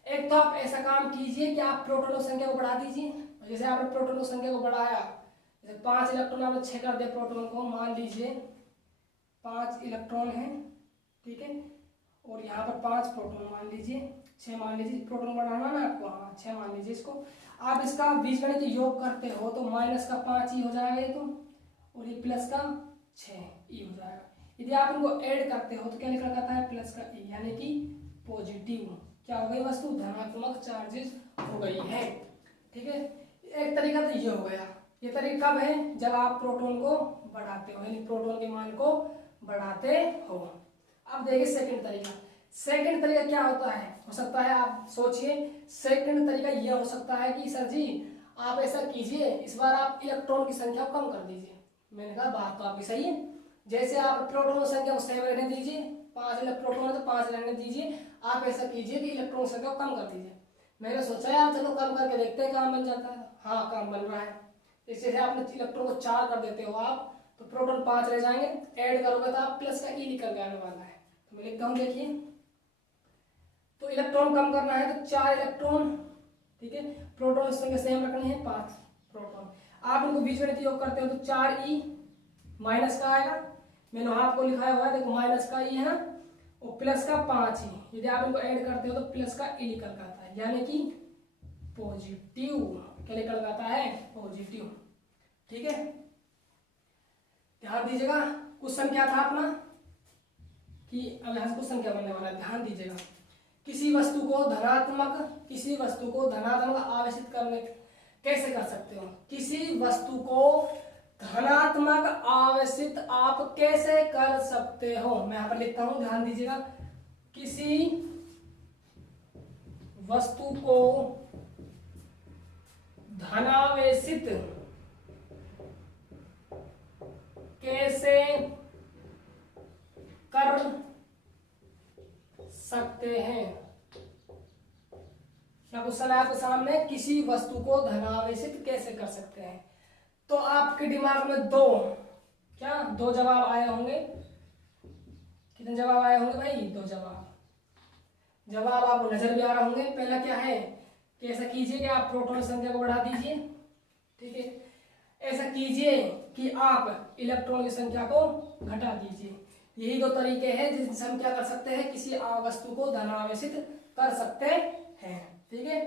एक तो आप ऐसा काम कीजिए कि आप प्रोटॉनों की संख्या को बढ़ा दीजिए। जैसे आपने प्रोटॉनों की संख्या को बढ़ाया, जैसे 5 इलेक्ट्रॉन आपने 6 कर दिया प्रोटॉन को, मान लीजिए 5 इलेक्ट्रॉन है, ठीक है, और यहाँ पर 5 प्रोटॉन मान लीजिए, 6 मान लीजिए, प्रोटॉन बढ़ाना ना आपको, हाँ 6 मान लीजिए इसको। आप इसका बीजगणित योग करते हो तो माइनस का 5 ही हो जाएगा ये तो, और ये प्लस का 6 ई हो जाएगा। यदि आप इनको ऐड करते हो तो क्या निकल आता है, प्लस का ई, यानी कि पॉजिटिव क्या हो गई वस्तु, धनात्मक चार्जेस हो गई है, ठीक है। एक तरीका तो ये हो गया। ये तरीका कब है, जब आप प्रोटॉन को बढ़ाते हो, यानी प्रोटॉन के मान को बढ़ाते हो। अब देखिए सेकंड तरीका। सेकंड तरीका क्या होता है, हो सकता है आप सोचिए, सेकंड तरीका यह हो सकता है कि सर जी आप ऐसा कीजिए, इस बार आप इलेक्ट्रॉन की संख्या को कम कर दीजिए। मैंने कहा बात तो आपकी सही है, जैसे आप प्रोटॉन की संख्या को सेम रहने दीजिए, 5 इलेक्ट्रॉन है तो 5 रहने दीजिए। आप ऐसा कीजिए कि इलेक्ट्रॉन की संख्या को कम कर दीजिए। मैंने सोचा यार चलो कम करके देखते हैं काम बन जाता है। हाँ काम बन रहा है। जैसे आपने इलेक्ट्रॉन को 4 कर देते हो आप, तो प्रोटॉन 5 रह जाएंगे, ऐड करोगे तो आप प्लस का ई निकल के आने वाला है। तो मैं लिखता हूँ, देखिए तो इलेक्ट्रॉन कम करना है तो 4 इलेक्ट्रॉन, ठीक है, प्रोटॉन की संख्या सेम रखनी है 5 प्रोटॉन। आप इनको बीजगणित योग करते हो तो 4e माइनस का आएगा, मैंने आपको लिखाया हुआ है, देखो माइनस का ई है ना, और प्लस का 5 ही। यदि आप इनको ऐड करते हो तो प्लस का ई निकल कर आता है। यानी कि पॉजिटिव। क्या निकल आता है? पॉजिटिव। ठीक है, ध्यान दीजिएगा। क्वेश्चन क्या था अपना कि अब यहाँ से क्वेश्चन क्या बनने वाला है, ध्यान दीजिएगा। किसी वस्तु को धनात्मक आवेशित करने कैसे कर सकते हो? किसी वस्तु को धनात्मक आवेशित आप कैसे कर सकते हो? मैं यहां पर लिखता हूं, ध्यान दीजिएगा। किसी वस्तु को धनावेशित कैसे कर सकते हैं? क्या क्वेश्चन है आपके सामने? किसी वस्तु को धनावेशित कैसे कर सकते हैं? तो आपके दिमाग में दो जवाब आए होंगे। कितने जवाब आए होंगे भाई? 2 जवाब आपको नजर भी आ रहे होंगे। पहला क्या है कि ऐसा कीजिए कि आप प्रोटॉन की संख्या को बढ़ा दीजिए। ठीक है, ऐसा कीजिए कि आप इलेक्ट्रॉन की संख्या को घटा दीजिए। यही 2 तरीके हैं जिनसे हम क्या कर सकते हैं, किसी वस्तु को धनावेशित कर सकते हैं। ठीक है,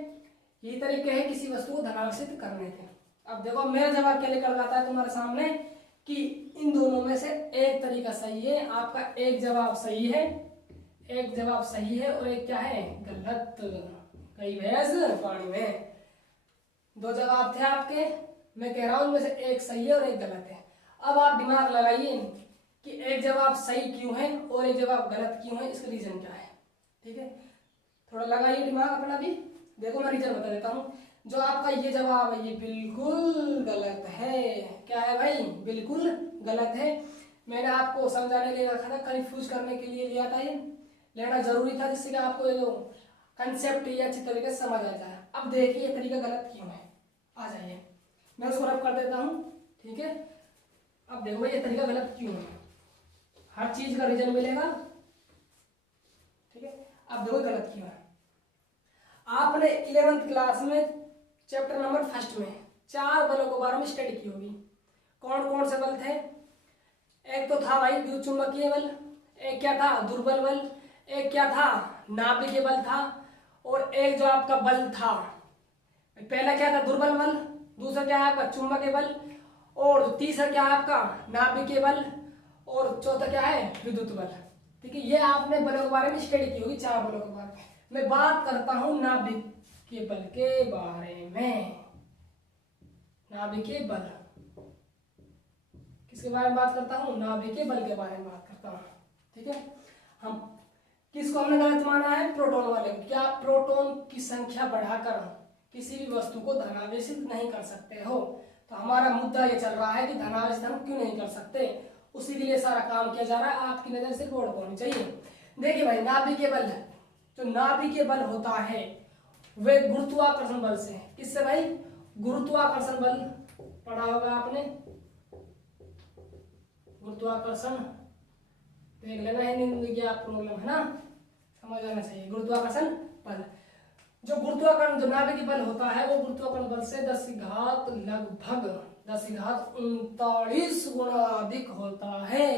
यही तरीके हैं किसी वस्तु को धनावेशित करने के। अब देखो मेरा जवाब क्या निकल आता है तुम्हारे सामने कि इन दोनों में से एक तरीका सही है। आपका एक जवाब सही है, और एक क्या है? गलत। कई भैंस पानी में। 2 जवाब थे आपके, मैं कह रहा हूं उनमें से एक सही है और एक गलत है। अब आप दिमाग लगाइए कि एक जवाब सही क्यों है और एक जवाब गलत क्यों है, इसका रीजन क्या है। ठीक है, थोड़ा लगाइए दिमाग अपना भी। देखो मैं रीजन बता देता हूँ। जो आपका ये जवाब है ये बिल्कुल गलत है। क्या है भाई? बिल्कुल गलत है। मैंने आपको समझाने के लिए रखा था, कंफ्यूज करने के लिए लिया था, ये लेना जरूरी था जिससे कि आपको ये जो कंसेप्ट ये अच्छी तरीके से समझ आ जाए। अब देखिए ये तरीका गलत क्यों है, आ जाइए मैं उसको रब कर देता हूँ। ठीक है, अब देखो ये तरीका गलत क्यों है, हर चीज का रीजन मिलेगा। ठीक है, अब देखो गलत क्यों है। आपने 11th क्लास में चैप्टर नंबर 1 में 4 बलों के बारे में स्टडी की होगी। कौन कौन से बल थे? एक तो था भाई विद्युत चुंबकीय बल, एक क्या था? दुर्बल बल, एक क्या था? नाभिकीय बल था, और एक जो आपका बल था, पहला क्या था? दुर्बल बल, दूसरा क्या है आपका? चुंबकीय बल, और तीसरा क्या है आपका? नाभिकीय बल, और चौथा क्या है? विद्युत बल। ठीक है, ये आपने बलों के बारे में स्टडी की होगी, 4 बलों के बारे में। मैं बात करता हूं नाभिकीय बल के बारे में। नाभिकीय बल किसके बारे में बात करता हूं? नाभिकीय बल के बारे में बात करता हूं। ठीक है, हम किसको हमने गलत माना है? प्रोटॉन वाले को। क्या प्रोटॉन की संख्या बढ़ाकर किसी भी वस्तु को धनावेशित नहीं कर सकते हो? तो हमारा मुद्दा ये चल रहा है कि धनावेशित हम क्यों नहीं कर सकते, उसी के लिए सारा काम किया जा रहा है। आपकी नजर से बोर्ड होनी चाहिए। देखिए भाई, नाभिकीय बल, जो नाभिकीय बल होता है वे गुरुत्वाकर्षण बल से। किससे भाई? गुरुत्वाकर्षण बल पढ़ा होगा आपने, गुरुत्वाकर्षण देख लेना है, नींद आप प्रॉब्लम है ना, समझ आना चाहिए। गुरुत्वाकर्षण बल, जो गुरुत्वाकर्षण जो नाभिकीय बल होता है वो गुरुत्वाकर्षण बल से 10⁻39 गुना अधिक होता है।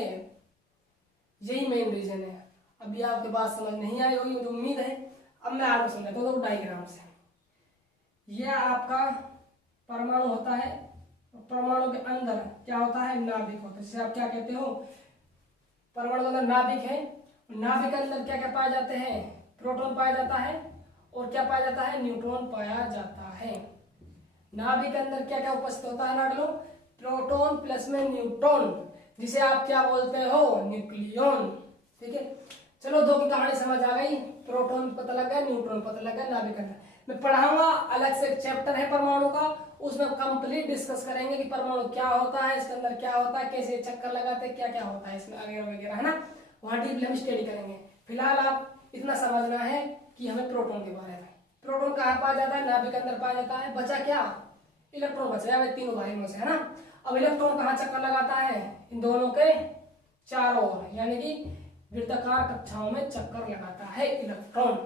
यही मेन रीजन है। अभी आपके बात समझ नहीं आई होगी मुझे उम्मीद है। अब मैं आपको समझाता हूँ डायग्राम से। यह आपका परमाणु होता है, परमाणु के अंदर क्या होता है? नाभिक होता है, जिसे आप क्या कहते हो? परमाणु के अंदर नाभिक है। नाभिक के अंदर क्या क्या पाए जाते हैं? प्रोटॉन पाया जाता है, और क्या पाया जाता है? न्यूट्रॉन पाया जाता है। नाभिक के अंदर क्या क्या उपस्थित होता है लाडलो? प्रोटॉन प्लस में न्यूट्रॉन, जिसे आप क्या बोलते हो? न्यूक्लियॉन। ठीक है, चलो 2 की कहानी समझ आ गई। प्रोटॉन पता लग गया, न्यूट्रॉन पता लग गया। नाभिक के अंदर मैं पढ़ाऊंगा, अलग से एक चैप्टर है परमाणु का, उसमें कंप्लीट डिस्कस करेंगे कि परमाणु क्या होता है, इसके अंदर क्या होता है, कैसे चक्कर लगाते हैं, क्या क्या होता है इसमें वगैरह वगैरह, है ना। वहां डीपली हम स्टडी करेंगे। फिलहाल आप इतना समझना है कि हमें प्रोटॉन के बारे में, प्रोटॉन कहाँ पाया जाता है? नाभिक के अंदर पाया जाता है। बचा क्या? इलेक्ट्रॉन बचा है तीनों भाइयों में से, है ना। अब इलेक्ट्रॉन कहाँ चक्कर लगाता है? इन दोनों के चारों ओर, यानी कि वृत्ताकार कक्षाओं में चक्कर लगाता है इलेक्ट्रॉन।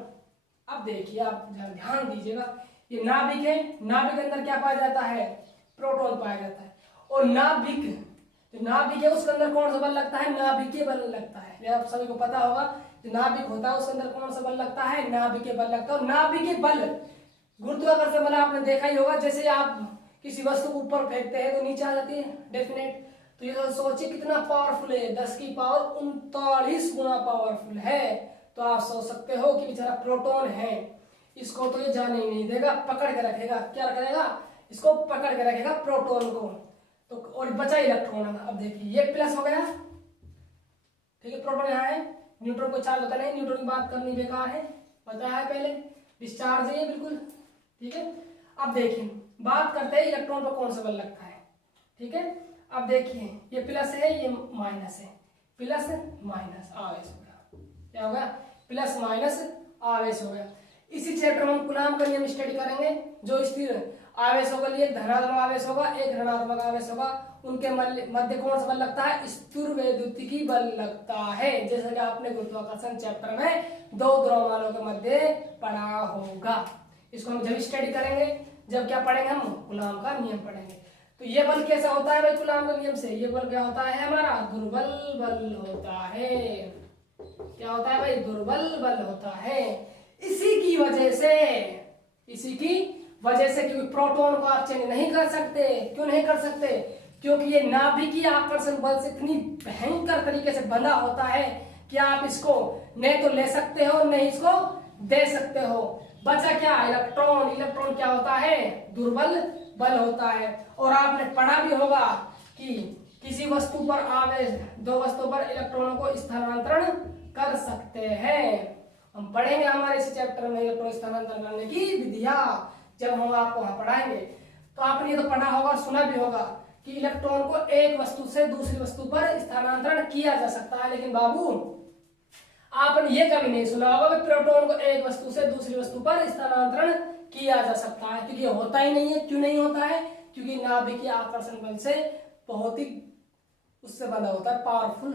अब देखिए आप ध्यान दीजिएगा, ये नाभिक है, नाभिक के अंदर क्या पाया जाता है? प्रोटॉन पाया जाता है। और नाभिक, जो नाभिक है उसके अंदर कौन सा बल लगता है? नाभिकीय बल लगता है। ये आप सभी को पता होगा, जो नाभिक होता है उसके अंदर कौन सा बल लगता है, नाभिकीय बल लगता है। और नाभिकीय बल, गुरुत्वाकर्षण बल आपने देखा ही होगा, जैसे आप किसी वस्तु को ऊपर फेंकते हैं तो नीचे आ जाती है डेफिनेट। तो ये तो सोचिए कितना पावरफुल है, 10 की पावर 39 गुना पावरफुल है। तो आप सोच सकते हो कि बेचारा प्रोटॉन है, इसको तो ये जाने ही नहीं देगा, पकड़ के रखेगा। क्या रखेगा, इसको पकड़ के रखेगा प्रोटॉन को। तो और बचा इलेक्ट्रॉन। अब देखिए ये प्लस हो गया, ठीक है, प्रोटॉन यहाँ है, न्यूट्रॉन को चार्ज होता नहीं, न्यूट्रॉन की बात करनी बेकार है, बताया है पहले, डिस्चार्ज है ये बिल्कुल, ठीक है। अब देखिए बात करते हैं इलेक्ट्रॉन पर कौन सा बल लगता है, ठीक है। अब देखिए ये प्लस है, ये माइनस है, प्लस माइनस आवेश हो गया, क्या हो गया, प्लस माइनस आवेश हो गया। इसी चैप्टर में हम कूलाम का नियम स्टडी करेंगे। जो स्थिर आवेशों के लिए धनात्मक आवेश होगा, एक ऋणात्मक आवेश होगा, उनके मध्य कौन सा बल लगता है, स्थिर वैद्युतिकी बल लगता है। जैसे कि आपने गुरुत्वाकर्षण चैप्टर में दो द्रव्यमानों के मध्य पढ़ा होगा। इसको हम जब स्टडी करेंगे, जब क्या पढ़ेंगे, हम कूलाम का नियम पढ़ेंगे। तो ये बल कैसा होता है भाई कूलाम के नियम से, ये बल क्या होता है हमारा, दुर्बल बल होता है। क्या होता है भाई, दुर्बल बल होता है। इसी की वजह से क्योंकि प्रोटॉन को आप चेंज नहीं कर सकते। क्यों नहीं कर सकते, क्योंकि ये नाभिकीय आकर्षण बल से इतनी भयंकर तरीके से बंधा होता है कि आप इसको नहीं तो ले सकते हो, नहीं इसको दे सकते हो। बचा क्या, इलेक्ट्रॉन। इलेक्ट्रॉन क्या होता है, दुर्बल बल होता है। और आपने पढ़ा भी होगा कि किसी वस्तु पर आवेश, दो वस्तुओं पर इलेक्ट्रॉनों को स्थानांतरण कर सकते हैं। हम पढ़ेंगे हमारे इस चैप्टर में इलेक्ट्रॉन स्थानांतरण करने की विधियां, जब हम आपको वहां पढ़ाएंगे। तो आपने ये तो पढ़ा होगा और सुना भी होगा कि इलेक्ट्रॉन को एक वस्तु से दूसरी वस्तु पर स्थानांतरण किया जा सकता है। लेकिन बाबू आपने ये कभी नहीं सुना होगा कि प्रोटॉन को एक वस्तु से दूसरी वस्तु पर स्थानांतरण किया जा सकता है, क्योंकि होता ही नहीं है। क्यों नहीं होता है, क्योंकि नाभिकीय आकर्षण बल से बहुत ही उससे बंधा होता है, पावरफुल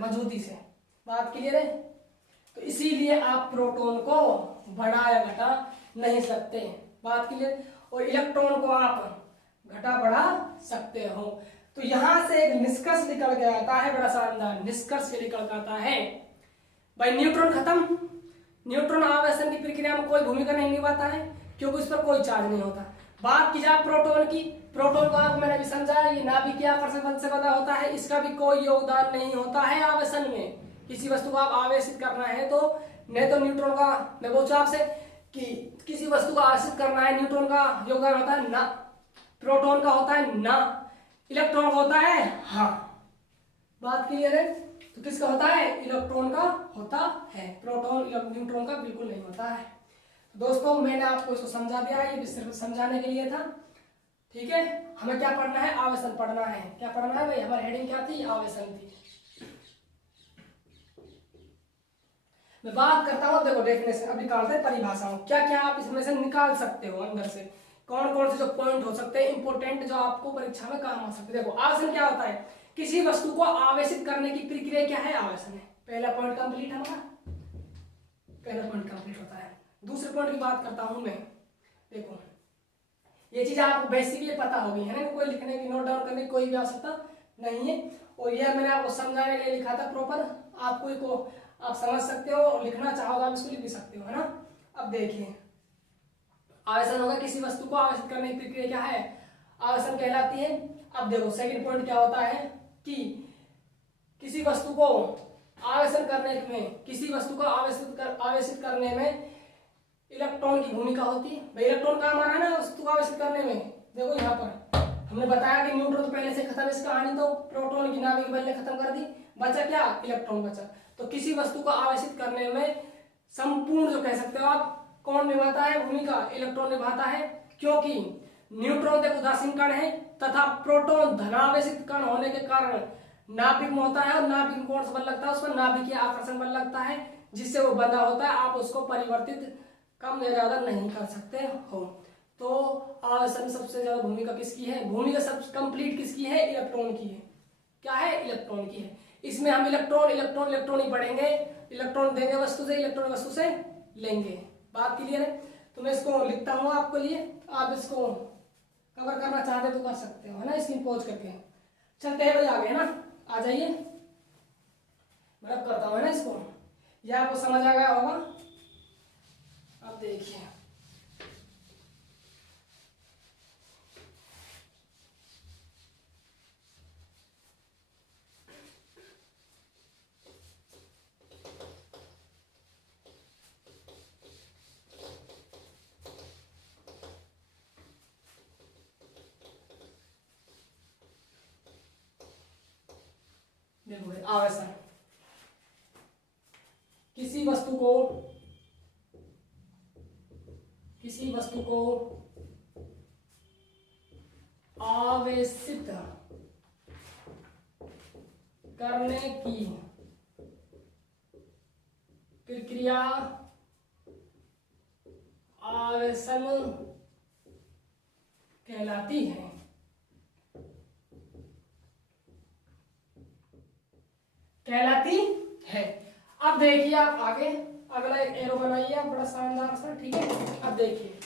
मजबूती से। बात क्लियर है। तो इसीलिए आप प्रोटॉन को बढ़ा या घटा नहीं सकते, बात क्लियर। और इलेक्ट्रॉन को आप घटा बढ़ा सकते हो। तो यहां से एक निष्कर्ष निकल के आता है, बड़ा शानदार निष्कर्ष निकल के आता है भाई, न्यूट्रॉन खत्म। न्यूट्रॉन आवेशन की प्रक्रिया में कोई भूमिका नहीं निभाता है, क्योंकि उस पर कोई चार्ज नहीं होता। बात की जाए प्रोटॉन की, प्रोटॉन को आपको मैंने भी समझाया, ये नाभिकीय आकर्षण बल से बंधा होता है, इसका भी कोई योगदान नहीं होता है आवेशन में। किसी वस्तु को आप आवेशित करना है तो नहीं तो न्यूट्रॉन का, मैं बोलूँ आपसे कि किसी वस्तु को आवेशित करना है, न्यूट्रॉन का योगदान होता है ना, प्रोटॉन का होता है ना, इलेक्ट्रॉन का होता है हाँ। बात क्लियर है। तो किसका होता है, इलेक्ट्रॉन का होता है, प्रोटॉन न्यूट्रॉन का बिल्कुल नहीं होता है। तो दोस्तों मैंने आपको इसको समझा दिया है, ये सिर्फ समझाने के लिए था, ठीक है। हमें क्या पढ़ना है, आवेशन पढ़ना है। क्या पढ़ना है भाई, हमारी हेडिंग क्या थी, आवेशन थी। मैं बात करता हूँ, देखो डेफिनेशन अब निकालते हैं, परिभाषाओं क्या क्या आप इसमें से निकाल सकते हो अंदर से, कौन कौन से जो पॉइंट हो सकते हैं इंपोर्टेंट, जो आपको परीक्षा में काम आ सकते हैं। देखो आवेशन क्या होता है, किसी वस्तु को आवेशित करने की प्रक्रिया क्या है, आवेशन है। पहला पॉइंट कंप्लीट हमारा, पहला पॉइंट कंप्लीट होता है। दूसरे पॉइंट की बात करता हूं मैं। देखो ये चीज आपको बेसिकली पता होगी है ना, कोई लिखने की, नोट डाउन करने की कोई भी आवश्यकता नहीं है। और यह मैंने आपको समझाने के लिए लिखा था प्रॉपर, आपको इसको आप समझ सकते हो, और लिखना चाहो तो आप इसको लिख भी सकते हो, है ना। अब देखिए आवेशन होगा, किसी वस्तु को आवेशित करने की प्रक्रिया क्या है, आवेशन कहलाती है। अब देखो सेकंड पॉइंट क्या होता है कि किसी वस्तु को आवेशन करने में, किसी वस्तु को आवेशित करने में इलेक्ट्रॉन की भूमिका होती है। भाई इलेक्ट्रॉन का हमारा है ना वस्तु को आवेशित करने में। देखो यहाँ पर हमने बताया कि न्यूट्रॉन तो पहले से खत्म, इस कहानी तो प्रोटॉन की नाभिक बल ने खत्म कर दी, बचा क्या, इलेक्ट्रॉन बचा। तो किसी वस्तु को आवेशित करने में संपूर्ण जो कह सकते हो आप, कौन निभाता है भूमिका, इलेक्ट्रॉन निभाता है। क्योंकि न्यूट्रॉन एक उदासीन कण है तथा प्रोटॉन धनावेशित कण होने के कारण नाभिक में होता है, और नाभिक में कौन सा बल लगता है, उस पर नाभिकीय आकर्षण बल लगता है, जिससे वो बंधा होता है। आप उसको परिवर्तित कम या ज्यादा नहीं कर सकते हो। तो आवेशन सबसे ज्यादा भूमिका किसकी है, भूमिका सब कंप्लीट किसकी है, इलेक्ट्रॉन की है। क्या है, इलेक्ट्रॉन की है। इसमें हम इलेक्ट्रॉन इलेक्ट्रॉन इलेक्ट्रॉन ही पढ़ेंगे, इलेक्ट्रॉन देंगे वस्तु से, इलेक्ट्रॉन वस्तु से लेंगे। बात क्लियर है। तो मैं इसको लिखता हूँ आपके लिए, आप इसको कवर करना चाहते तो कर सकते हो, है ना, स्क्रीन पॉज करके। चलते हैं भाई आगे, है ना, आ जाइए, मैं अब करता हूँ, है ना इसको। ये आपको समझ आ गया होगा। अब देखिए देखो आवेशन, किसी वस्तु को आवेशित करने की प्रक्रिया आवेशन कहलाती है। अब देखिए आप आगे अगला एक एरो बनाइए आप, बड़ा शानदार सा, ठीक है। अब देखिए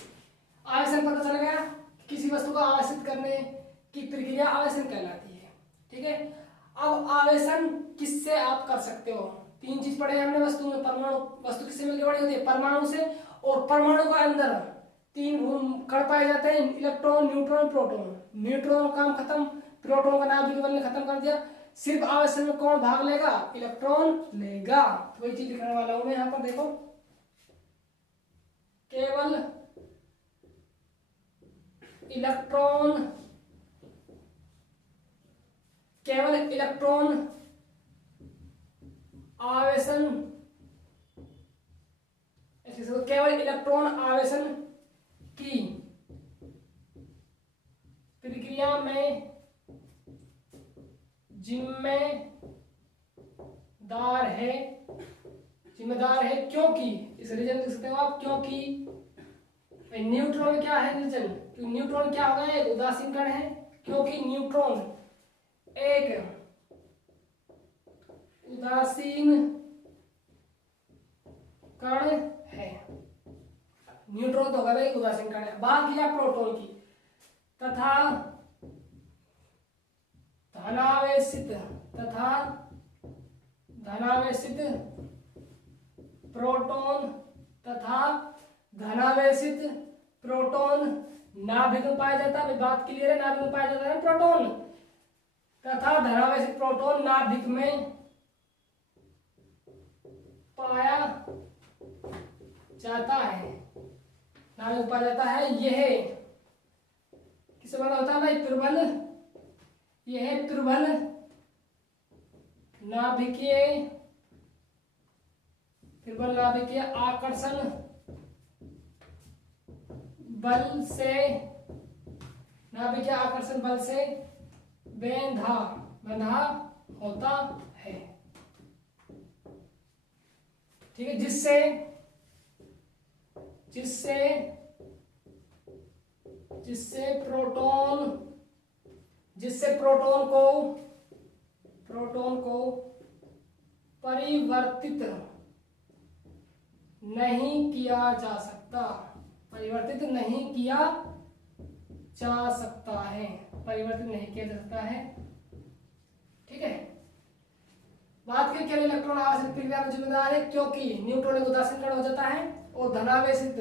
आवेशन पता चल गया, किसी वस्तु को आवेशित करने की प्रक्रिया आवेशन कहलाती है, ठीक है। अब आवेशन किससे आप कर सकते हो, तीन चीज पढ़े हमने वस्तु में। परमाणु, वस्तु किससे मिलकर बनी होती है, परमाणु से, और परमाणु के अंदर तीन कण पाए जाते हैं, इलेक्ट्रॉन, न्यूट्रॉन, प्रोटॉन। न्यूट्रॉन काम खत्म, प्रोटॉन का नाभिक बल ने खत्म कर दिया, सिर्फ आवेशन में कौन भाग लेगा, इलेक्ट्रॉन लेगा। तो वही चीज लिखने वाला हूं मैं यहाँ पर, देखो केवल इलेक्ट्रॉन आवेशन, केवल इलेक्ट्रॉन आवेशन की प्रक्रिया में जिम्मेदार है, क्योंकि इस रीजन लिख सकते हो आप, क्योंकि न्यूट्रॉन क्या है रीजन, न्यूट्रॉन क्या होगा, एक उदासीन कण है, क्योंकि न्यूट्रॉन एक उदासीन कण है। न्यूट्रॉन तो होगा भाई उदासीन कण है। बात किया प्रोटॉन की, तथा धनावेशित प्रोटॉन नाभिक में पाया जाता है। बात क्लियर है, नाभिक में पाया जाता है प्रोटॉन, तथा धनावेशित प्रोटॉन नाभिक में पाया जाता है, नाभिक में पाया जाता है। यह किससे बना होता है भाई, प्रबल, यह प्रबल नाभिकीय आकर्षण बल से बंधा होता है, ठीक है। जिससे प्रोटॉन को परिवर्तित नहीं किया जा सकता है, ठीक है। बात की केवल इलेक्ट्रॉन आवेशित प्रक्रिया में जिम्मेदार है, क्योंकि न्यूट्रॉन एक उदासीन कण हो जाता है, और धनावेशित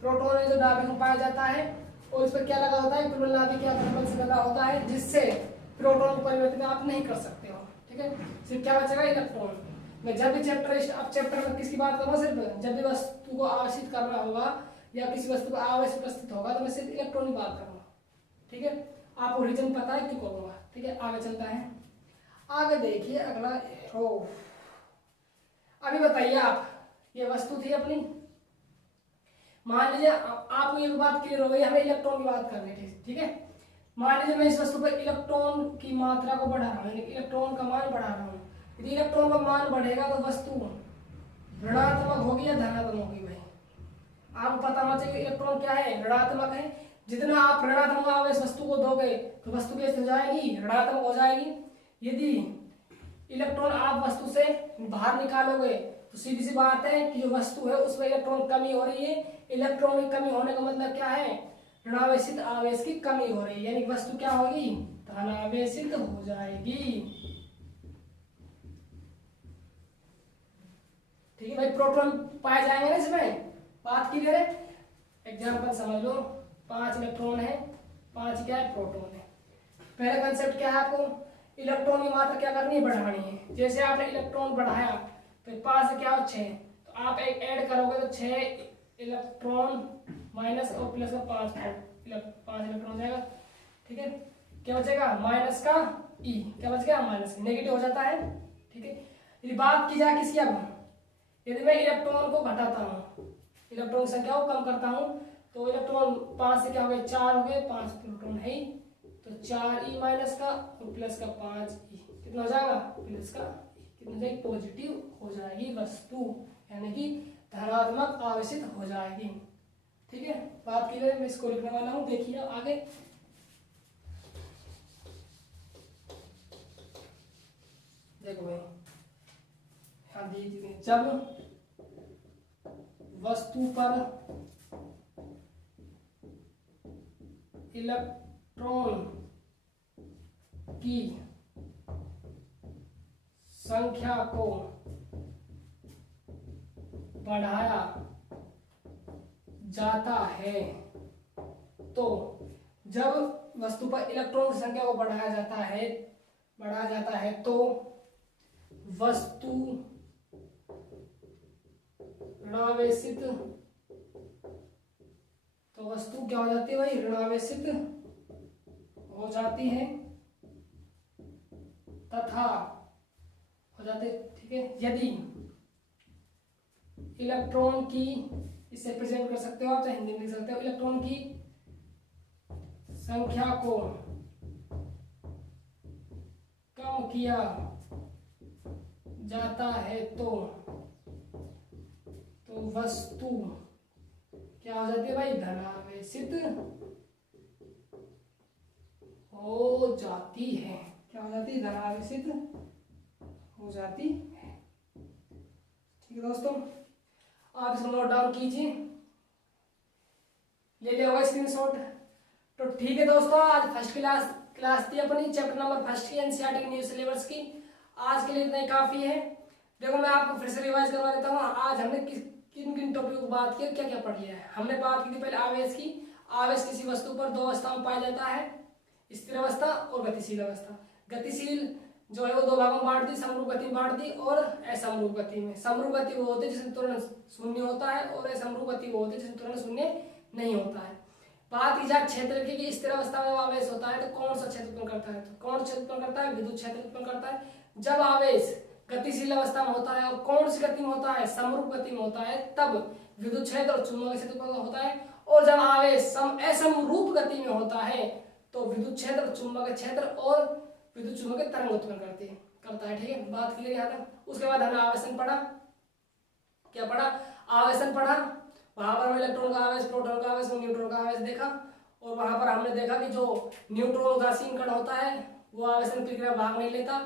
प्रोटॉन है जो नाभिक में पाया जाता है, और इस पर क्या लगा होता है, प्रबल नाभिकीय आकर्षण से लगा होता है, जिससे प्रोटॉन को परिवर्तित आप नहीं कर सकते हो, ठीक है। सिर्फ क्या बचेगा, इलेक्ट्रॉन। मैं जब भी चैप्टर में किसकी बात करूँगा, सिर्फ जब भी वस्तु को आवेशित करना होगा या किसी वस्तु को आवेश उपस्थित होगा तो मैं सिर्फ इलेक्ट्रॉन की बात करूँगा, ठीक है। आपको रीजन पता है क्यों करूँगा, ठीक है। आगे चलता है, आगे देखिए अगला एरो। अभी बताइए आप, ये वस्तु थी अपनी, मान लीजिए आपको ये बात क्लियर हो गई, हमें इलेक्ट्रॉन की बात करनी थी, ठीक है। मान लीजिए मैं इस वस्तु पर इलेक्ट्रॉन की मात्रा को बढ़ा रहा हूँ, इलेक्ट्रॉन का मान बढ़ा रहा हूँ। यदि इलेक्ट्रॉन का मान बढ़ेगा तो वस्तु ऋणात्मक होगी या धनात्मक होगी भाई, आपको पता होना चाहिए। इलेक्ट्रॉन क्या है, ऋणात्मक है। जितना आप ऋणात्मक आवेश वस्तु को दोगे तो वस्तु कैसे हो जाएगी, ऋणात्मक हो जाएगी। यदि इलेक्ट्रॉन आप वस्तु से बाहर निकालोगे तो सीधी सी बात है कि जो वस्तु है उसमें इलेक्ट्रॉन कमी हो रही है। इलेक्ट्रॉन की कमी होने का मतलब क्या है, ऋणावेशित आवेश की कमी हो रही है, यानी वस्तु क्या होगी, धनावेशित हो जाएगी। ठीक है भाई, प्रोटॉन पाए जाएंगे ना इसमें, बात क्लियर है। एग्जाम्पल समझ लो, 5 इलेक्ट्रॉन है, 5 क्या है, प्रोटॉन है। पहला कंसेप्ट क्या है, आपको इलेक्ट्रॉन की मात्रा क्या करनी है, बढ़ानी है। जैसे आपने इलेक्ट्रॉन बढ़ाया तो 5 से क्या हो 6, तो आप एक ऐड करोगे तो 6 इलेक्ट्रॉन माइनस और प्लस का 5 इलेक्ट्रॉन हो जाएगा। ठीक है, क्या बचेगा, माइनस का ई, क्या बच गया, माइनस, नेगेटिव हो जाता है। ठीक है, यदि बात की जाए किसकी, अब यदि मैं इलेक्ट्रॉन को घटाता हूँ, इलेक्ट्रॉन की संख्या को कम करता हूँ, तो इलेक्ट्रॉन 5 से क्या हो गए, 4 हो गए, 5 प्रोटॉन है ही, तो 4e माइनस का और प्लस का 5e, कितना हो जाएगा, प्लस का कितना हो जाएगी, पॉजिटिव हो जाएगी वस्तु, यानी कि धनात्मक आवेशित हो जाएगी। ठीक है, बात की जाए, मैं इसको लिखने वाला हूँ, देखिए आगे। देखो भाई, हाँ दीजिए, जब वस्तु पर इलेक्ट्रॉन की संख्या को बढ़ाया जाता है, तो जब वस्तु पर इलेक्ट्रॉन की संख्या को बढ़ाया जाता है तो वस्तु ऋणावेशित, तो वस्तु क्या हो जाती है भाई, ऋणावेशित हो जाती है तथा हो जाते। ठीक है, यदि इलेक्ट्रॉन की, इसे प्रेजेंट कर सकते हो आप, चाहे हिंदी में लिख सकते हो, इलेक्ट्रॉन की संख्या को कम किया जाता है तो वस्तु क्या हो जाती है भाई, धनावेशित हो जाती है। क्या हो जाती है, धनावेशित हो जाती है। ठीक है दोस्तों, आप इसको नोट डाउन कीजिए, ले लिया होगा स्क्रीनशॉट। तो ठीक है दोस्तों, आज फर्स्ट क्लास थी अपनी, चैप्टर नंबर 1 की एनसीईआरटी की न्यू सिलेबस की। आज के लिए इतना ही काफी है। देखो मैं आपको फिर से रिवाइज करवा देता हूँ, आज हमने किन किन टॉपिक को बात किया, क्या क्या पढ़ लिया है। हमने बात की थी पहले आवेश की। आवेश किसी वस्तु पर 2 अवस्थाओं में पाया जाता है, स्थिर अवस्था और गतिशील अवस्था। गतिशील जो है वो 2 भागों में बांट दी, समरूप गति में बांट दी और असमरूप गति में। समरूप गति वो होती है जिसमें त्वरण शून्य होता है, और असमरूप गति वो होती है जिसमें त्वरण शून्य नहीं होता है। बात की जाए क्षेत्र की, कि स्थिर अवस्था में आवेश होता है तो कौन सा क्षेत्र उत्पन्न करता है, तो कौन क्षेत्र उत्पन्न करता है, विद्युत क्षेत्र उत्पन्न करता है। जब आवेश गतिशील अवस्था में होता है और कौन सी गति में होता है, समरूप गति में होता है, तब विद्युत क्षेत्र और चुंबकीय क्षेत्र उत्पन्न होता है। और जब आवेश असमरूप गति में होता है तो विद्युत क्षेत्र, चुंबकीय क्षेत्र और विद्युत चुंबकीय तरंग उत्पन्न करता है। ठीक है, बात क्लियर यहाँ तक। उसके बाद हमने आवेशन पढ़ा, क्या पढ़ा, आवेशन पढ़ा। वहां पर हम इलेक्ट्रॉन का आवेश, प्रोटॉन का आवेश और न्यूट्रॉन का आवेश देखा, और वहां पर हमने देखा कि जो न्यूट्रॉन उदासीन कण होता है वो आवेशन प्रक्रिया में भाग नहीं लेता।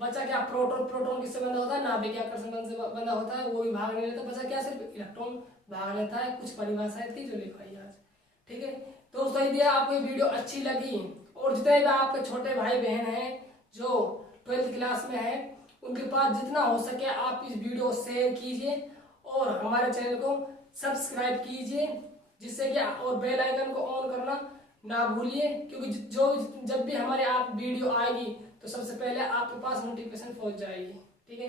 बचा क्या, प्रोटॉन किससे बंधा होता है, नाभिकीय आकर्षण बल से बंधा होता है, वो भी भाग नहीं लेता। बचा क्या, सिर्फ इलेक्ट्रॉन भाग लेता है। कुछ परिभाषाएं थी जो लिखवाई आज। ठीक है दोस्तों, यदि आपको ये वीडियो अच्छी लगी और जितने भी आपके छोटे भाई बहन हैं जो 12th क्लास में है, उनके पास जितना हो सके आप इस वीडियो को शेयर कीजिए और हमारे चैनल को सब्सक्राइब कीजिए, जिससे कि, और बेल आइकन को ऑन करना ना भूलिए, क्योंकि जब भी हमारे आप वीडियो आएगी तो सबसे पहले आपके पास नोटिफिकेशन पहुंच जाएगी। ठीक है,